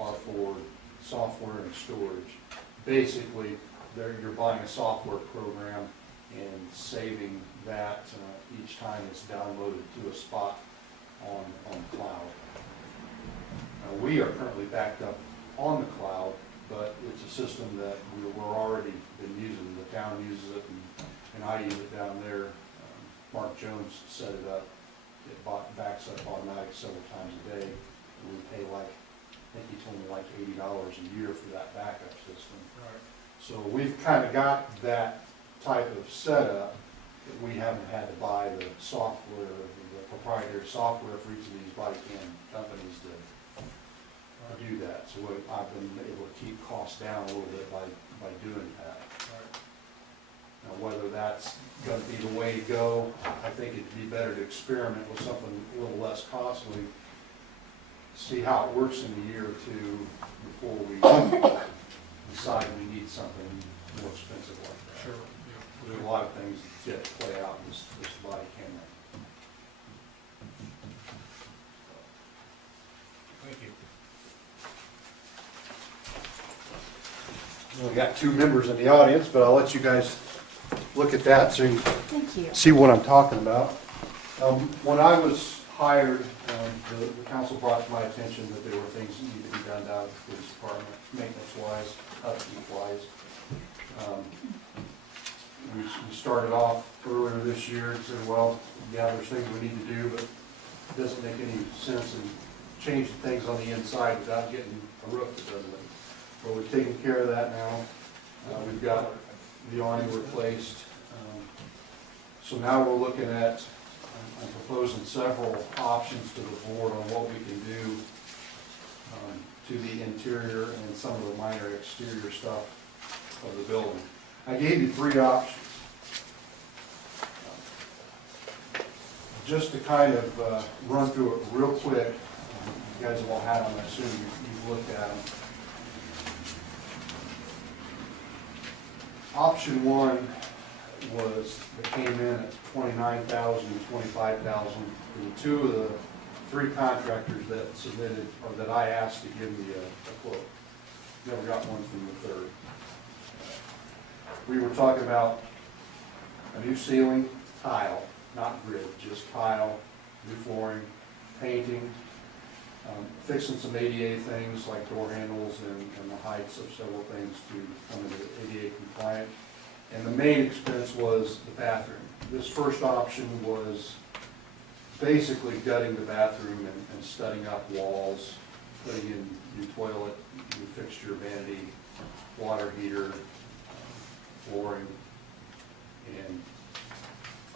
Are for software and storage. Basically, you're buying a software program and saving that each time it's downloaded to a spot on cloud. We are currently backed up on the cloud, but it's a system that we're already been using. The town uses it, and I use it down there. Mark Jones set it up. It backs up automatic several times a day, and we pay I think he told me like $80 a year for that backup system. right. So we've kind of got that type of setup, that we haven't had to buy the software, the proprietary software for each of these body cam companies to do that. So I've been able to keep costs down a little bit by doing that. Right. Now, whether that's going to be the way to go, I think it'd be better to experiment with something a little less costly, see how it works in a year or 2 before we decide we need something more expensive like that. Sure, yeah. There's a lot of things that yet to play out in this body camera. Thank you. We got 2 members in the audience, but I'll let you guys look at that so you Thank you. see what I'm talking about. When I was hired, the council brought to my attention that there were things that needed to be done down at the police department, maintenance-wise, upkeep-wise. We started off earlier this year and said, well, yeah, there's things we need to do, but it doesn't make any sense in changing things on the inside without getting a roof that does it. Well, we've taken care of that now. We've got the awning replaced. So now we're looking at, I'm proposing several options to the board on what we can do to the interior and some of the minor exterior stuff of the building. I gave you 3 options. Just to kind of run through it real quick, you guys have all had them, I assume you've looked at them. Option 1 was, that came in at $29,000 and $25,000 for 2 of the 3 contractors that submitted, or that I asked to give me a quote. Never got one from the 3rd. We were talking about a new ceiling, tile, not grid, just tile, new flooring, painting, fixing some ADA things like door handles and the heights of several things to come into ADA compliant. And the main expense was the bathroom. This first option was basically gutting the bathroom and studding up walls, putting in new toilet, new fixture, vanity, water heater, flooring. And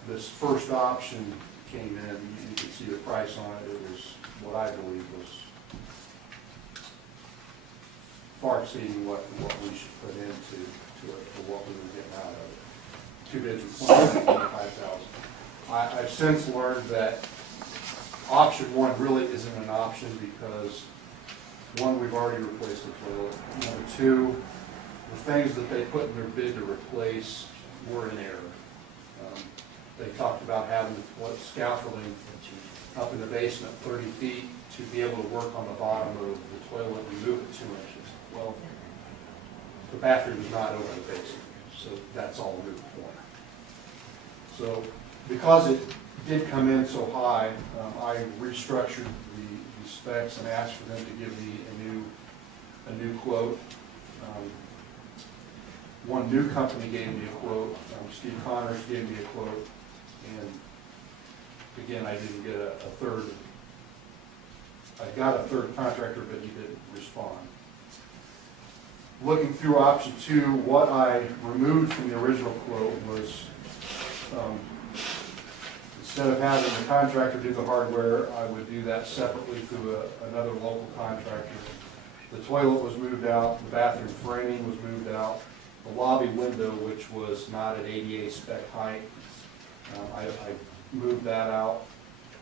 this first option came in, you can see the price on it, it was what I believe was far exceeding what we should put into it for what we were getting out of it. 2 bids were $25,000. I've since learned that option 1 really isn't an option because 1, we've already replaced the toilet. Number 2, the things that they put in their bid to replace were in error. They talked about having to put scaffolding up in the basement 30 feet to be able to work on the bottom of the toilet and move it 2 inches. Well, the bathroom is not over the basement, so that's all moot point. So because it did come in so high, I restructured the specs and asked for them to give me a new quote. One new company gave me a quote. Steve Connors gave me a quote, and again, I didn't get a third. I got a third contractor, but he didn't respond. Looking through option 2, what I removed from the original quote was, instead of having the contractor do the hardware, I would do that separately through another local contractor. The toilet was moved out, the bathroom framing was moved out, the lobby window, which was not at ADA spec height, I moved that out,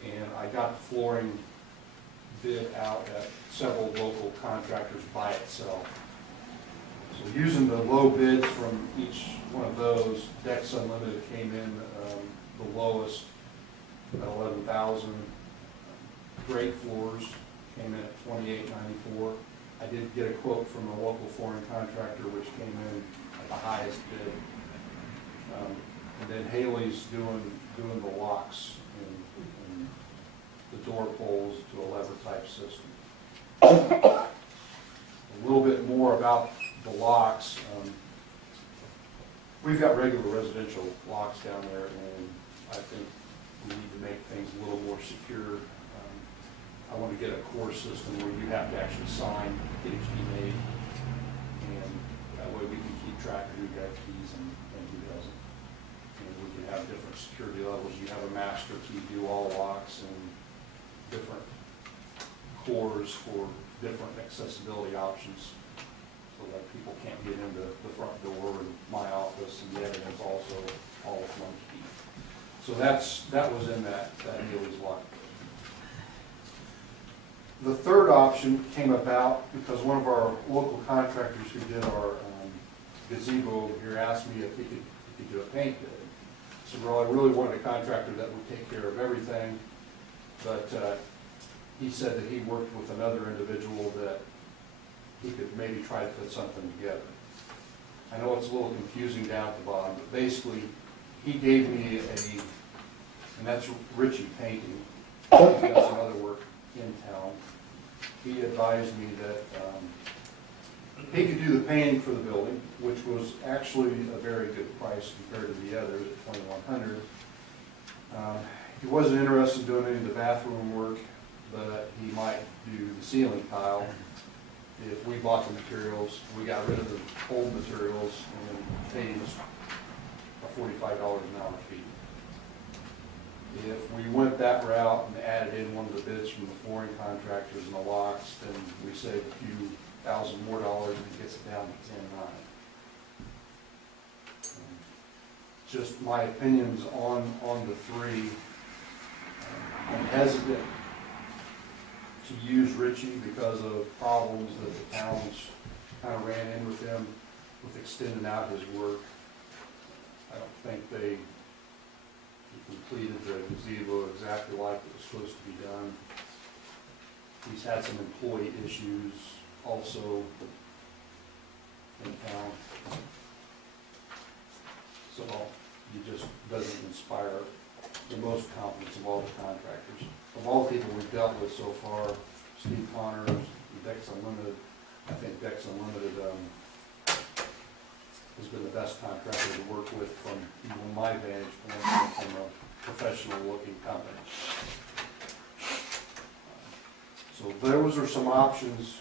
and I got the flooring bid out at several local contractors by itself. So using the low bids from each one of those, Dex Unlimited came in the lowest at $11,000. Great Floors came in at $28.94. I did get a quote from a local flooring contractor, which came in at the highest bid. And then Haley's doing the locks and the door pulls to a lever type system. A little bit more about the locks. We've got regular residential locks down there, and I think we need to make things a little more secure. I want to get a core system where you have to actually sign, get a key made, and that way we can keep track of who got keys and who doesn't. And we can have different security levels. You have a master key, do all locks, and different cores for different accessibility options. So that people can't get into the front door and my office, and the evidence also all with one key. So that was in that Haley's lock. The third option came about because one of our local contractors who did our gazebo over here asked me if he could do a paint bid. So, well, I really wanted a contractor that would take care of everything, but he said that he worked with another individual that he could maybe try to put something together. I know it's a little confusing down at the bottom, but basically he gave me and that's Richie Painting, He's got some other work in town. He advised me that, he could do the painting for the building, which was actually a very good price compared to the others at $2,100. He wasn't interested in doing any of the bathroom work, but he might do the ceiling tile. If we bought the materials, we got rid of the old materials and paid a $45 an hour fee. If we went that route and added in one of the bids from the flooring contractors and the locks, then we save a few thousand more dollars and it gets it down to 10.9. Just my opinions on the three. I'm hesitant to use Richie because of problems that the towns kind of ran in with him with extending out his work. I don't think he completed the gazebo exactly like it was supposed to be done. He's had some employee issues also in town. So he just doesn't inspire the most confidence of all the contractors. Of all the people we've dealt with so far, Steve Connors, Dex Unlimited, I think Dex Unlimited has been the best contractor to work with from even my vantage point, from a professional looking company. So those are some options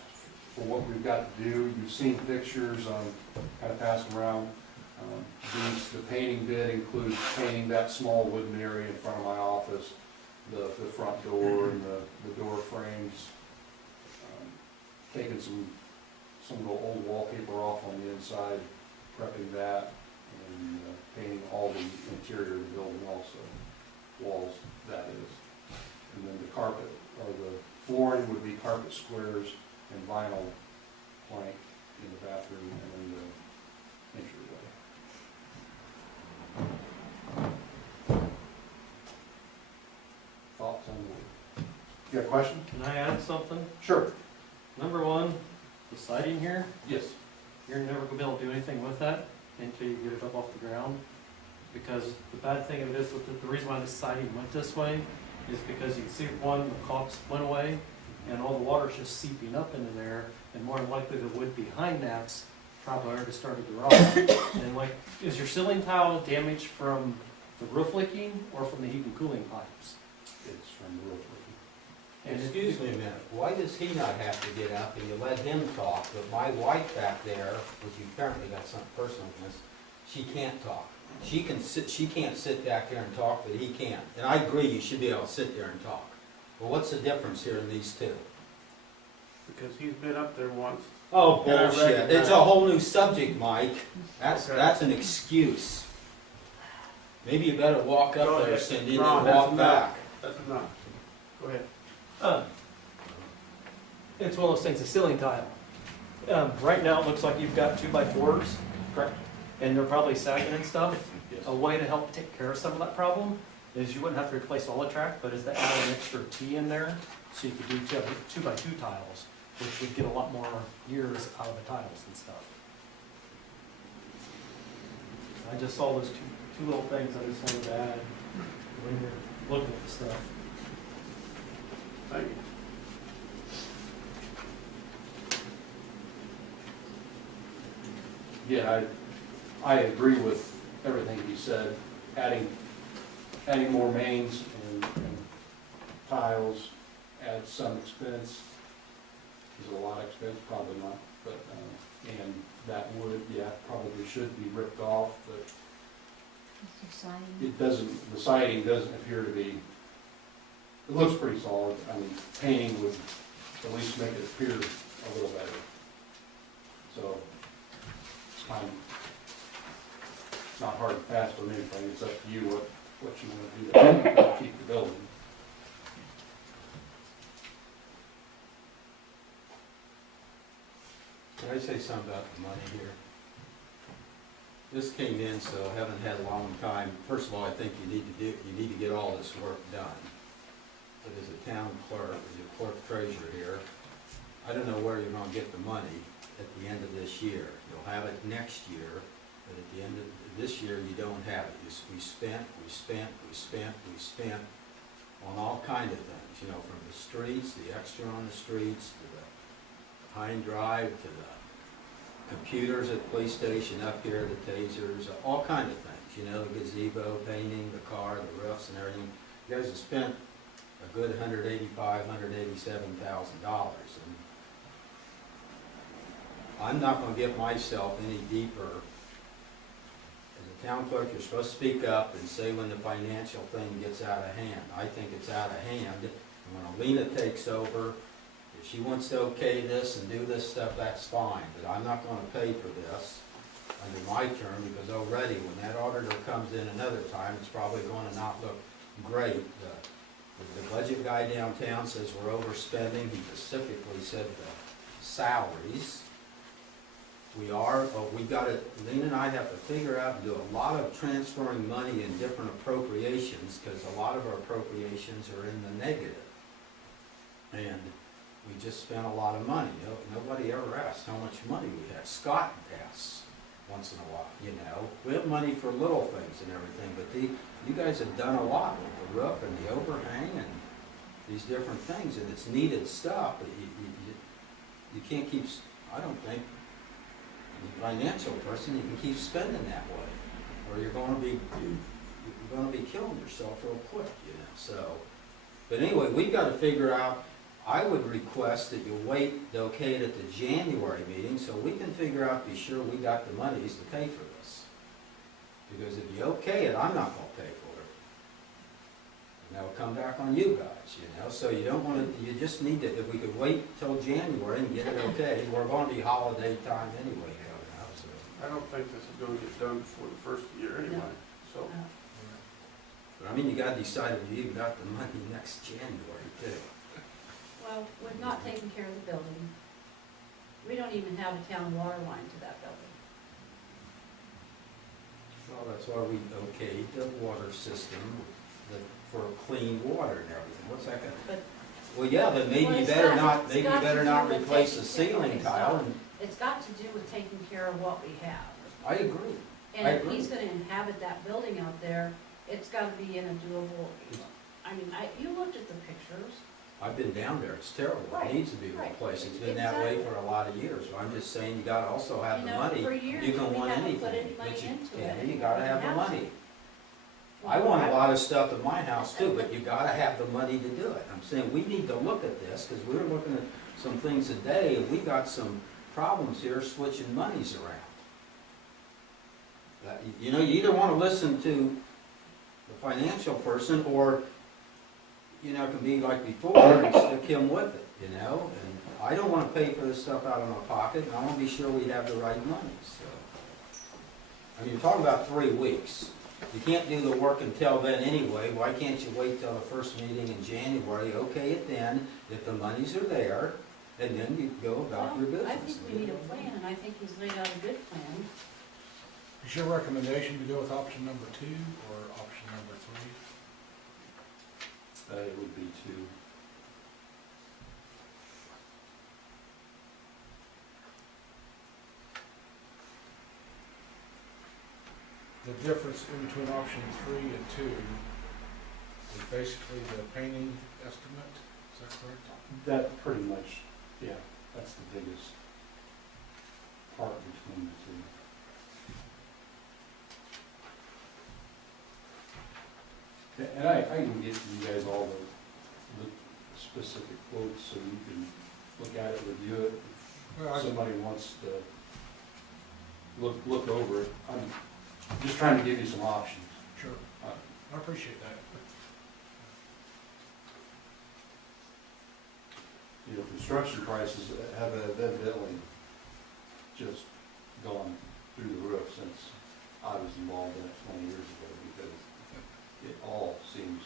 for what we've got to do. You've seen pictures, kind of pass them around. The painting bid includes painting that small wooden area in front of my office, the front door and the door frames, taking some of the old wallpaper off on the inside, prepping that, and painting all the interior of the building also, walls, that is. And then the carpet, or the flooring would be carpet squares and vinyl plank in the bathroom and in the entryway. Thoughts on the, you got a question? Can I add something? Sure. Number one, the siding here, Yes. you're never gonna be able to do anything with that until you get it up off the ground. Because the bad thing of it is, the reason why the siding went this way is because you can see one, the caulks went away, and all the water's just seeping up into there, and more than likely the wood behind that's probably already started to rot. And like, is your ceiling tile damaged from the roof leaking or from the heat and cooling pipes? It's from the roof leaking. And it- Excuse me a minute, why does he not have to get up and you let him talk, but my wife back there, which you apparently got something personal with this, she can't talk. She can't sit back there and talk, but he can. And I agree, you should be able to sit there and talk. But what's the difference here in these two? Because he's been up there once. Oh, And I bullshit, recognize- it's a whole new subject, Mike. That's Okay. an excuse. Maybe you better walk Go up there, ahead. Cindy, and Ron, then that's walk enough. back. That's enough. Go ahead. It's one of those things, a ceiling tile. Right now, it looks like you've got 2x4s, correct? And they're probably sagging and stuff. Yes. A way to help take care of some of that problem is you wouldn't have to replace all the track, but is to add an extra T in there, so you could do 2x2 tiles, which would get a lot more years out of the tiles and stuff. I just saw those two little things I just wanted to add when you're looking at the stuff. Thank you. Yeah, I agree with everything he said. Adding more mains and tiles adds some expense. Is it a lot of expense? Probably not, but, and that wood, yeah, probably should be ripped off, but it doesn't, the siding doesn't appear to be, it looks pretty solid. I mean, painting would at least make it appear a little better. So, it's not hard and fast on anything, it's up to you what you want to do to keep the building. Can I say something about the money here? This came in, so I haven't had a long time. First of all, I think you need to get all this work done. But as a town clerk, as a clerk treasurer here, I don't know where you're gonna get the money at the end of this year. You'll have it next year, but at the end of this year, you don't have it. We spent on all kind of things, you know, from the streets, the extra on the streets, to the Pine Drive, to the computers at the police station up here, the tasers, all kind of things, you know, the gazebo, painting, the car, the roofs and everything. You guys have spent a good $187,000. And I'm not gonna get myself any deeper. As a town clerk, you're supposed to speak up and say when the financial thing gets out of hand. I think it's out of hand, and when Alina takes over, if she wants to okay this and do this stuff, that's fine, but I'm not gonna pay for this under my term, because already when that auditor comes in another time, it's probably gonna not look great. The budget guy downtown says we're overspending. He specifically said the salaries. We are, but we gotta, Lena and I have to figure out and do a lot of transferring money in different appropriations, because a lot of our appropriations are in the negative. And we just spent a lot of money. Nobody ever asked how much money we had. Scott asks once in a while, you know. We have money for little things and everything, but you guys have done a lot with the roof and the overhang and these different things, and it's needed stuff, but you can't keep, I don't think, the financial person, you can keep spending that way, or you're gonna be killing yourself real quick, you know, so. But anyway, we gotta figure out, I would request that you wait to okay it at the January meeting, so we can figure out, be sure we got the monies to pay for this. Because if you okay it, I'm not gonna pay for it. And that'll come back on you guys, you know, so you don't wanna, you just need to, if we could wait till January and get it okay, we're gonna be holiday time anyway coming up, so. I don't think this is gonna get done before the first of the year anyway, so. But I mean, you gotta decide if you even got the money next January too. Well, we've not taken care of the building. We don't even have a town water line to that building. Well, that's why we okayed the water system for clean water and everything. What's that gonna? But Well, yeah, then maybe Well, you it's better got- not, it's maybe you got to better do not with replace the taking- ceiling okay, tile, so and it's got to do with taking care of what we have. I agree. And I if agree. he's gonna inhabit that building out there, it's gotta be in a doable, I mean, you looked at the pictures. I've been down there, it's terrible, Right, it needs to be right, replaced, it's been that way exactly. for a lot of years, so I'm just saying, you gotta also have You the know, money. for years, You can we want haven't put anything, any money but you, into yeah, it. you gotta We have the have money. to. I want a lot of stuff at my house too, but you gotta have the money to do it. I'm saying, we need to look at this, because we were looking at some things today, and we got some problems here switching monies around. You know, you either wanna listen to the financial person, or, you know, it can be like before, and stick him with it, you know? And I don't wanna pay for this stuff out of my pocket, and I wanna be sure we have the right money, so. I mean, you're talking about 3 weeks. You can't do the work until then anyway. Why can't you wait till the first meeting in January, okay it then, if the monies are there, and then you go about your Well, business? I think we need a plan, and I think he's laid out a good plan. Is your recommendation to go with option number 2 or option number 3? It would be 2. The difference in between option 3 and 2 is basically the painting estimate, is that correct? That pretty much, yeah, that's the biggest part between the two. And I can get you guys all the specific quotes so you can look at it, review it. Well, If somebody wants to look over it, I'm just trying to give you some options. Sure, I appreciate that. You know, construction prices have evidently just gone through the roof since I was involved in it 20 years ago, because it all seems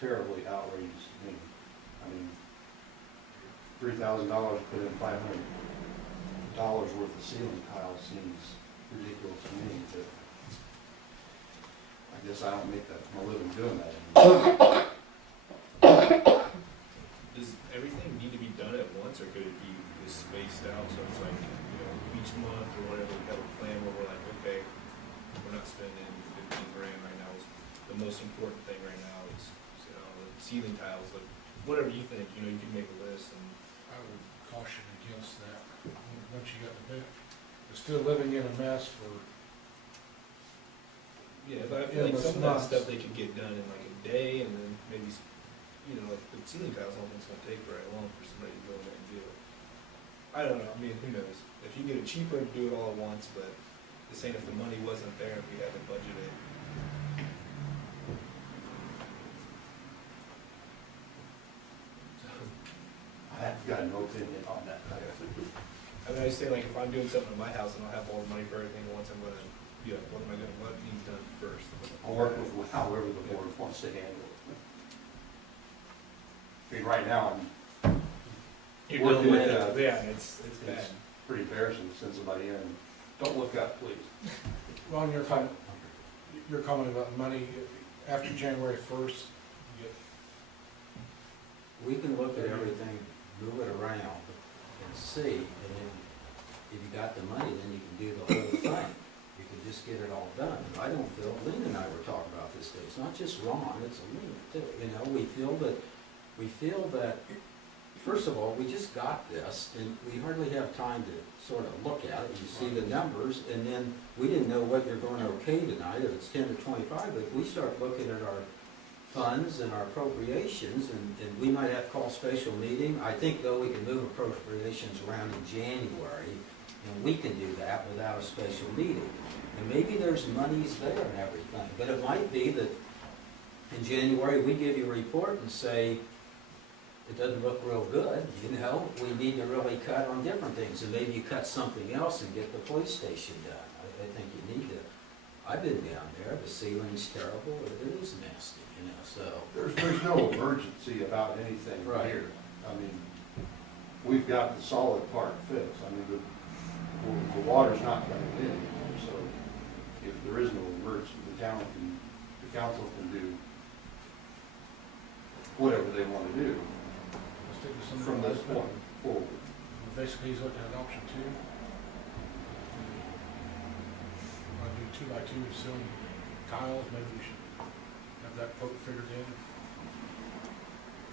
terribly outrageous to me. I mean, $3,000 put in $500 worth of ceiling tile seems ridiculous to me, but I guess I don't make my living doing that anymore. Does everything need to be done at once, or could it be just spaced out, so it's like, you know, each month or whatever, we have a plan where we're like, okay, we're not spending 15 grand right now, the most important thing right now is, you know, ceiling tiles, like, whatever you think, you know, you can make a list and. I would caution against that, once you got the bit. You're still living in a mess for, Yeah, but I feel Yeah, like but some of it's that not- stuff they could get done in like a day, and then maybe, you know, like the ceiling tiles, I don't think it's gonna take very long for somebody to go in there and do it. I don't know, I mean, who knows? If you get it cheaper, do it all at once, but just saying if the money wasn't there, if we had to budget it. I've got no opinion on that. I mean, I just say like if I'm doing something in my house and I'll have all the money for everything at once, I'm gonna, what needs done first? I'll work with however the board wants to handle it. I mean, right now, I'm You're Working dealing with with, it, yeah, it's bad. it's pretty embarrassing to send somebody in. Don't look up, please. well, and you're commenting about money, after January 1st, you get We can look at everything, move it around and see, and then if you got the money, then you can do the whole thing. You can just get it all done. I don't feel, Lynn and I were talking about this today, it's not just Ron, it's Lynn too, you know, we feel that, first of all, we just got this, and we hardly have time to sort of look at it, you see the numbers, and then we didn't know what you're going to okay tonight, if it's 10 to 25, but if we start looking at our funds and our appropriations, and we might have to call a special meeting. I think though we can move appropriations around in January, and we can do that without a special meeting. And maybe there's monies there and everything, but it might be that in January, we give you a report and say, it doesn't look real good, you know, we need to really cut on different things, and maybe you cut something else and get the police station done. I think you need to, I've been down there, the ceiling's terrible, it is nasty, you know, so. There's no emergency about anything Right. here. I mean, we've got the solid part fixed. I mean, the water's not coming in anymore, so if there is no emergency, the council can do whatever they want to do stick with some. from this point forward. Basically, he's looking at option 2. Want to do 2x2 ceiling tiles, maybe we should have that quote figured in.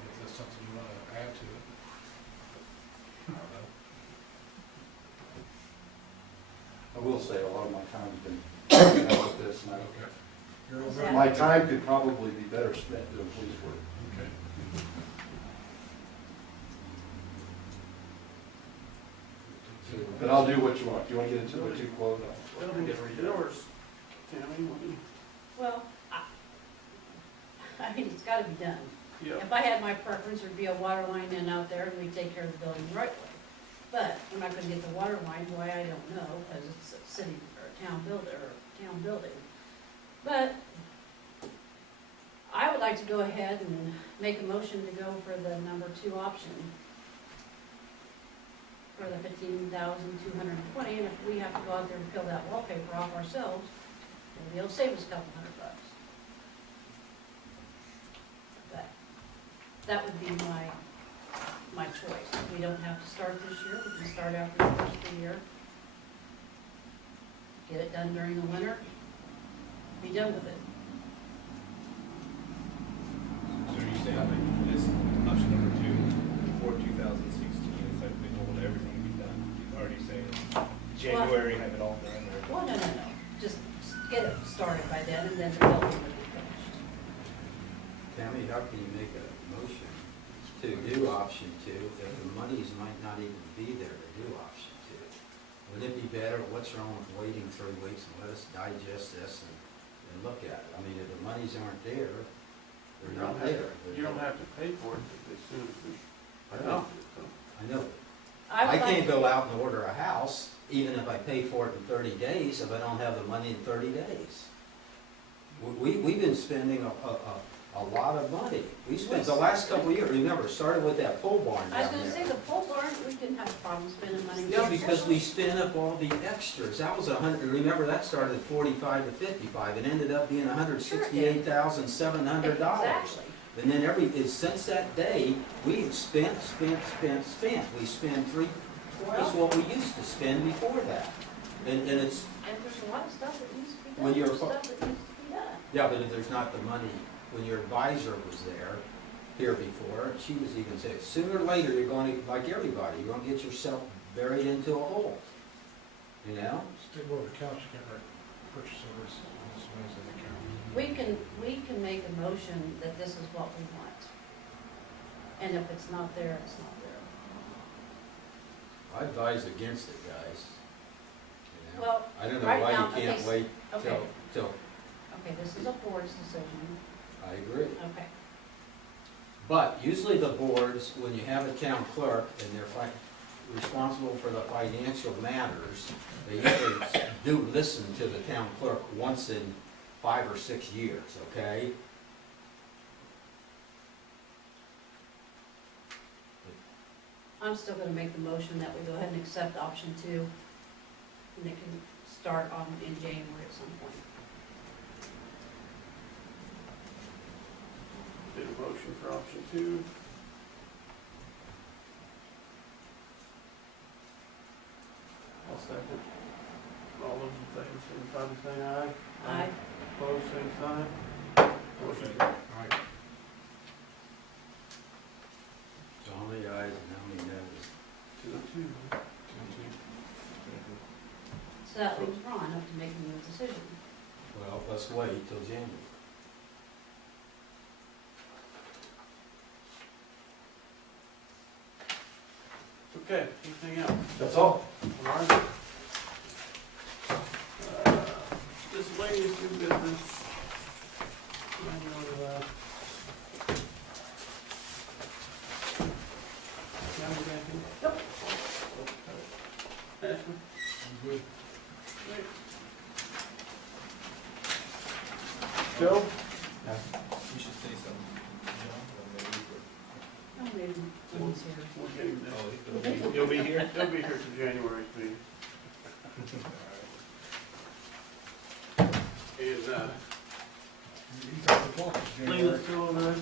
If that's something you want to add to it. I don't know. I will say, a lot of my time's been working out with this, and Okay. You're Is over. that- my time could probably be better spent doing police work. Okay. But I'll do what you want. If you want to get into the 2 quote, I'll. Building yours, Tammy, Well, I mean, it's gotta be done. yeah. If I had my preference, there'd be a water line in out there and we'd take care of the building the right way. But we're not gonna get the water line, why, I don't know, because it's a city or a town building. But I would like to go ahead and make a motion to go for the number 2 option. For the 15,220, and if we have to go out there and peel that wallpaper off ourselves, maybe it'll save us a couple $100. But that would be my choice. We don't have to start this year, we can start after the first of the year. Get it done during the winter, be done with it. So you're saying like this option number 2 for 2016, it's like we hold everything to be done, you're already saying January, have it all done, or? Well, no, just get it started by then, and then the building will be finished. Tammy, how can you make a motion to do option 2 if the monies might not even be there to do option 2? Wouldn't it be better, what's wrong with waiting 3 weeks and let us digest this and look at it? I mean, if the monies aren't there, they're not there. You don't have to pay for it as soon as we. I know, I know. I I would can't like, go out and order a house, even if I pay for it in 30 days, if I don't have the money in 30 days. We've been spending a lot of money. We spent the last couple of years, remember, started with that pole barn I was down gonna say, there. the pole barn, we didn't have a problem spending money. Yeah, because we spent up all the extras. That was remember, that started at 45 to 55, it ended up being $168,700. Exactly. And then since that day, we've spent. We spend twice what we used to spend before that. And it's, And there's a lot of stuff that needs to be done, When you're there's fu- stuff that needs to be done. yeah, but if there's not the money, when your advisor was there, here before, and she was even saying, sooner or later, you're going to, like everybody, you're going to get yourself buried into a hole, you know? Stick over the couch, you can't write purchase orders on this Wednesday account. We can make a motion that this is what we want. And if it's not there, it's not there. I advise against it, guys. You know? Well, I don't know right why now, you can't okay, wait okay. till, Okay, this is a board's decision. I agree. Okay. But usually the boards, when you have a town clerk and they're responsible for the financial matters, they usually do listen to the town clerk once in 5 or 6 years, okay? I'm still gonna make the motion that we go ahead and accept option 2. And it can start on, in January at some point. Did a motion for option 2. I'll second. All those in favor, signify by saying aye. Aye. Opposed, same sign. Motion carried. All right. So how many ayes and how many noes? 2-2. So that leaves Ron up to making the decision. Well, let's wait till January. Okay, anything else? That's all. All right. This ladies do business. Nope. Ashman? I'm good. Joe? You should say something, you know, or maybe we could- Oh, maybe Jim's here. We'll get him there. Oh, you'll be here? He'll be here for January's meeting. And, You got the clock, January. Lena's still over there?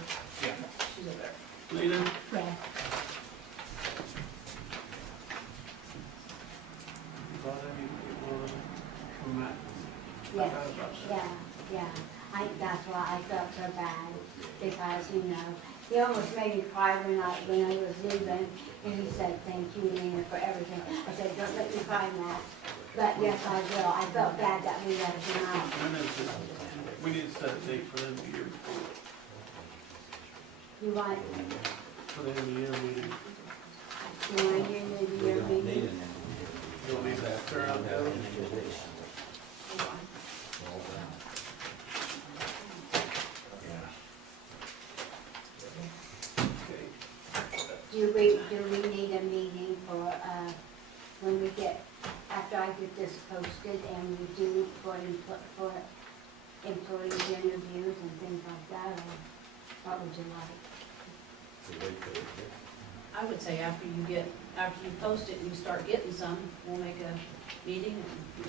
Yeah. She's over there. Lena? Yeah. Thought I need to get one of them from Matt. Yeah, Forgot about that. yeah. That's why I felt so bad, because, you know, he almost made me cry when I was leaving, and he said, thank you, Lena, for everything. I said, don't let me cry, Matt. But yes, I will. I felt bad that we let him out. I know, we need to set a date for them the year before, You want, for the end of the year meeting. you want to hear the We year don't need meeting? an end. You'll need that turn out, Joe. Hold on. All down. Yeah. Okay. Do we need a meeting for, when we get, after I get this posted and we do for employees interviews and things like that, or what would you like? To wait for it. I would say after you post it and you start getting some, we'll make a meeting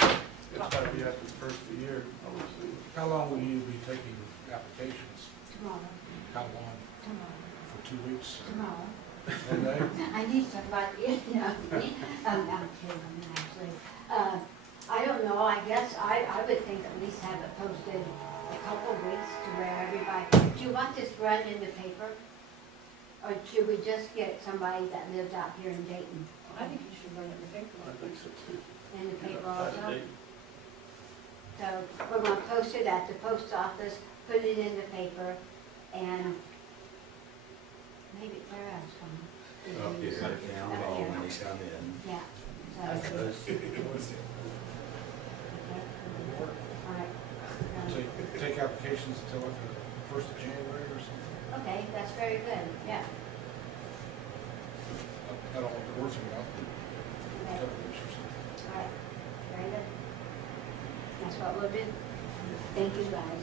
and It's gotta be after the first of the year, obviously. How long will you be taking applications? Tomorrow, How long? tomorrow, For 2 weeks? tomorrow. 1 day? I need somebody, you know, I'm kidding, actually. I don't know, I guess I would think at least have it posted a couple weeks to where everybody, do you want this run in the paper? Or should we just get somebody that lives out here in Dayton I think you should run it in the paper. I think so too. in the paper Set a also? date. So we're gonna post it at the post office, put it in the paper, and maybe where else come? Up here, down hall when you come in. Yeah. So, Those- all right. Take applications until like the 1st of January or something? Okay, that's very good, yeah. I don't know what the words are about. Okay, Couple weeks or something. all right, very good. That's what we'll do. Thank you, guys.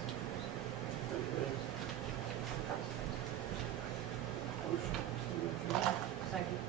Motion to adjourn. Second.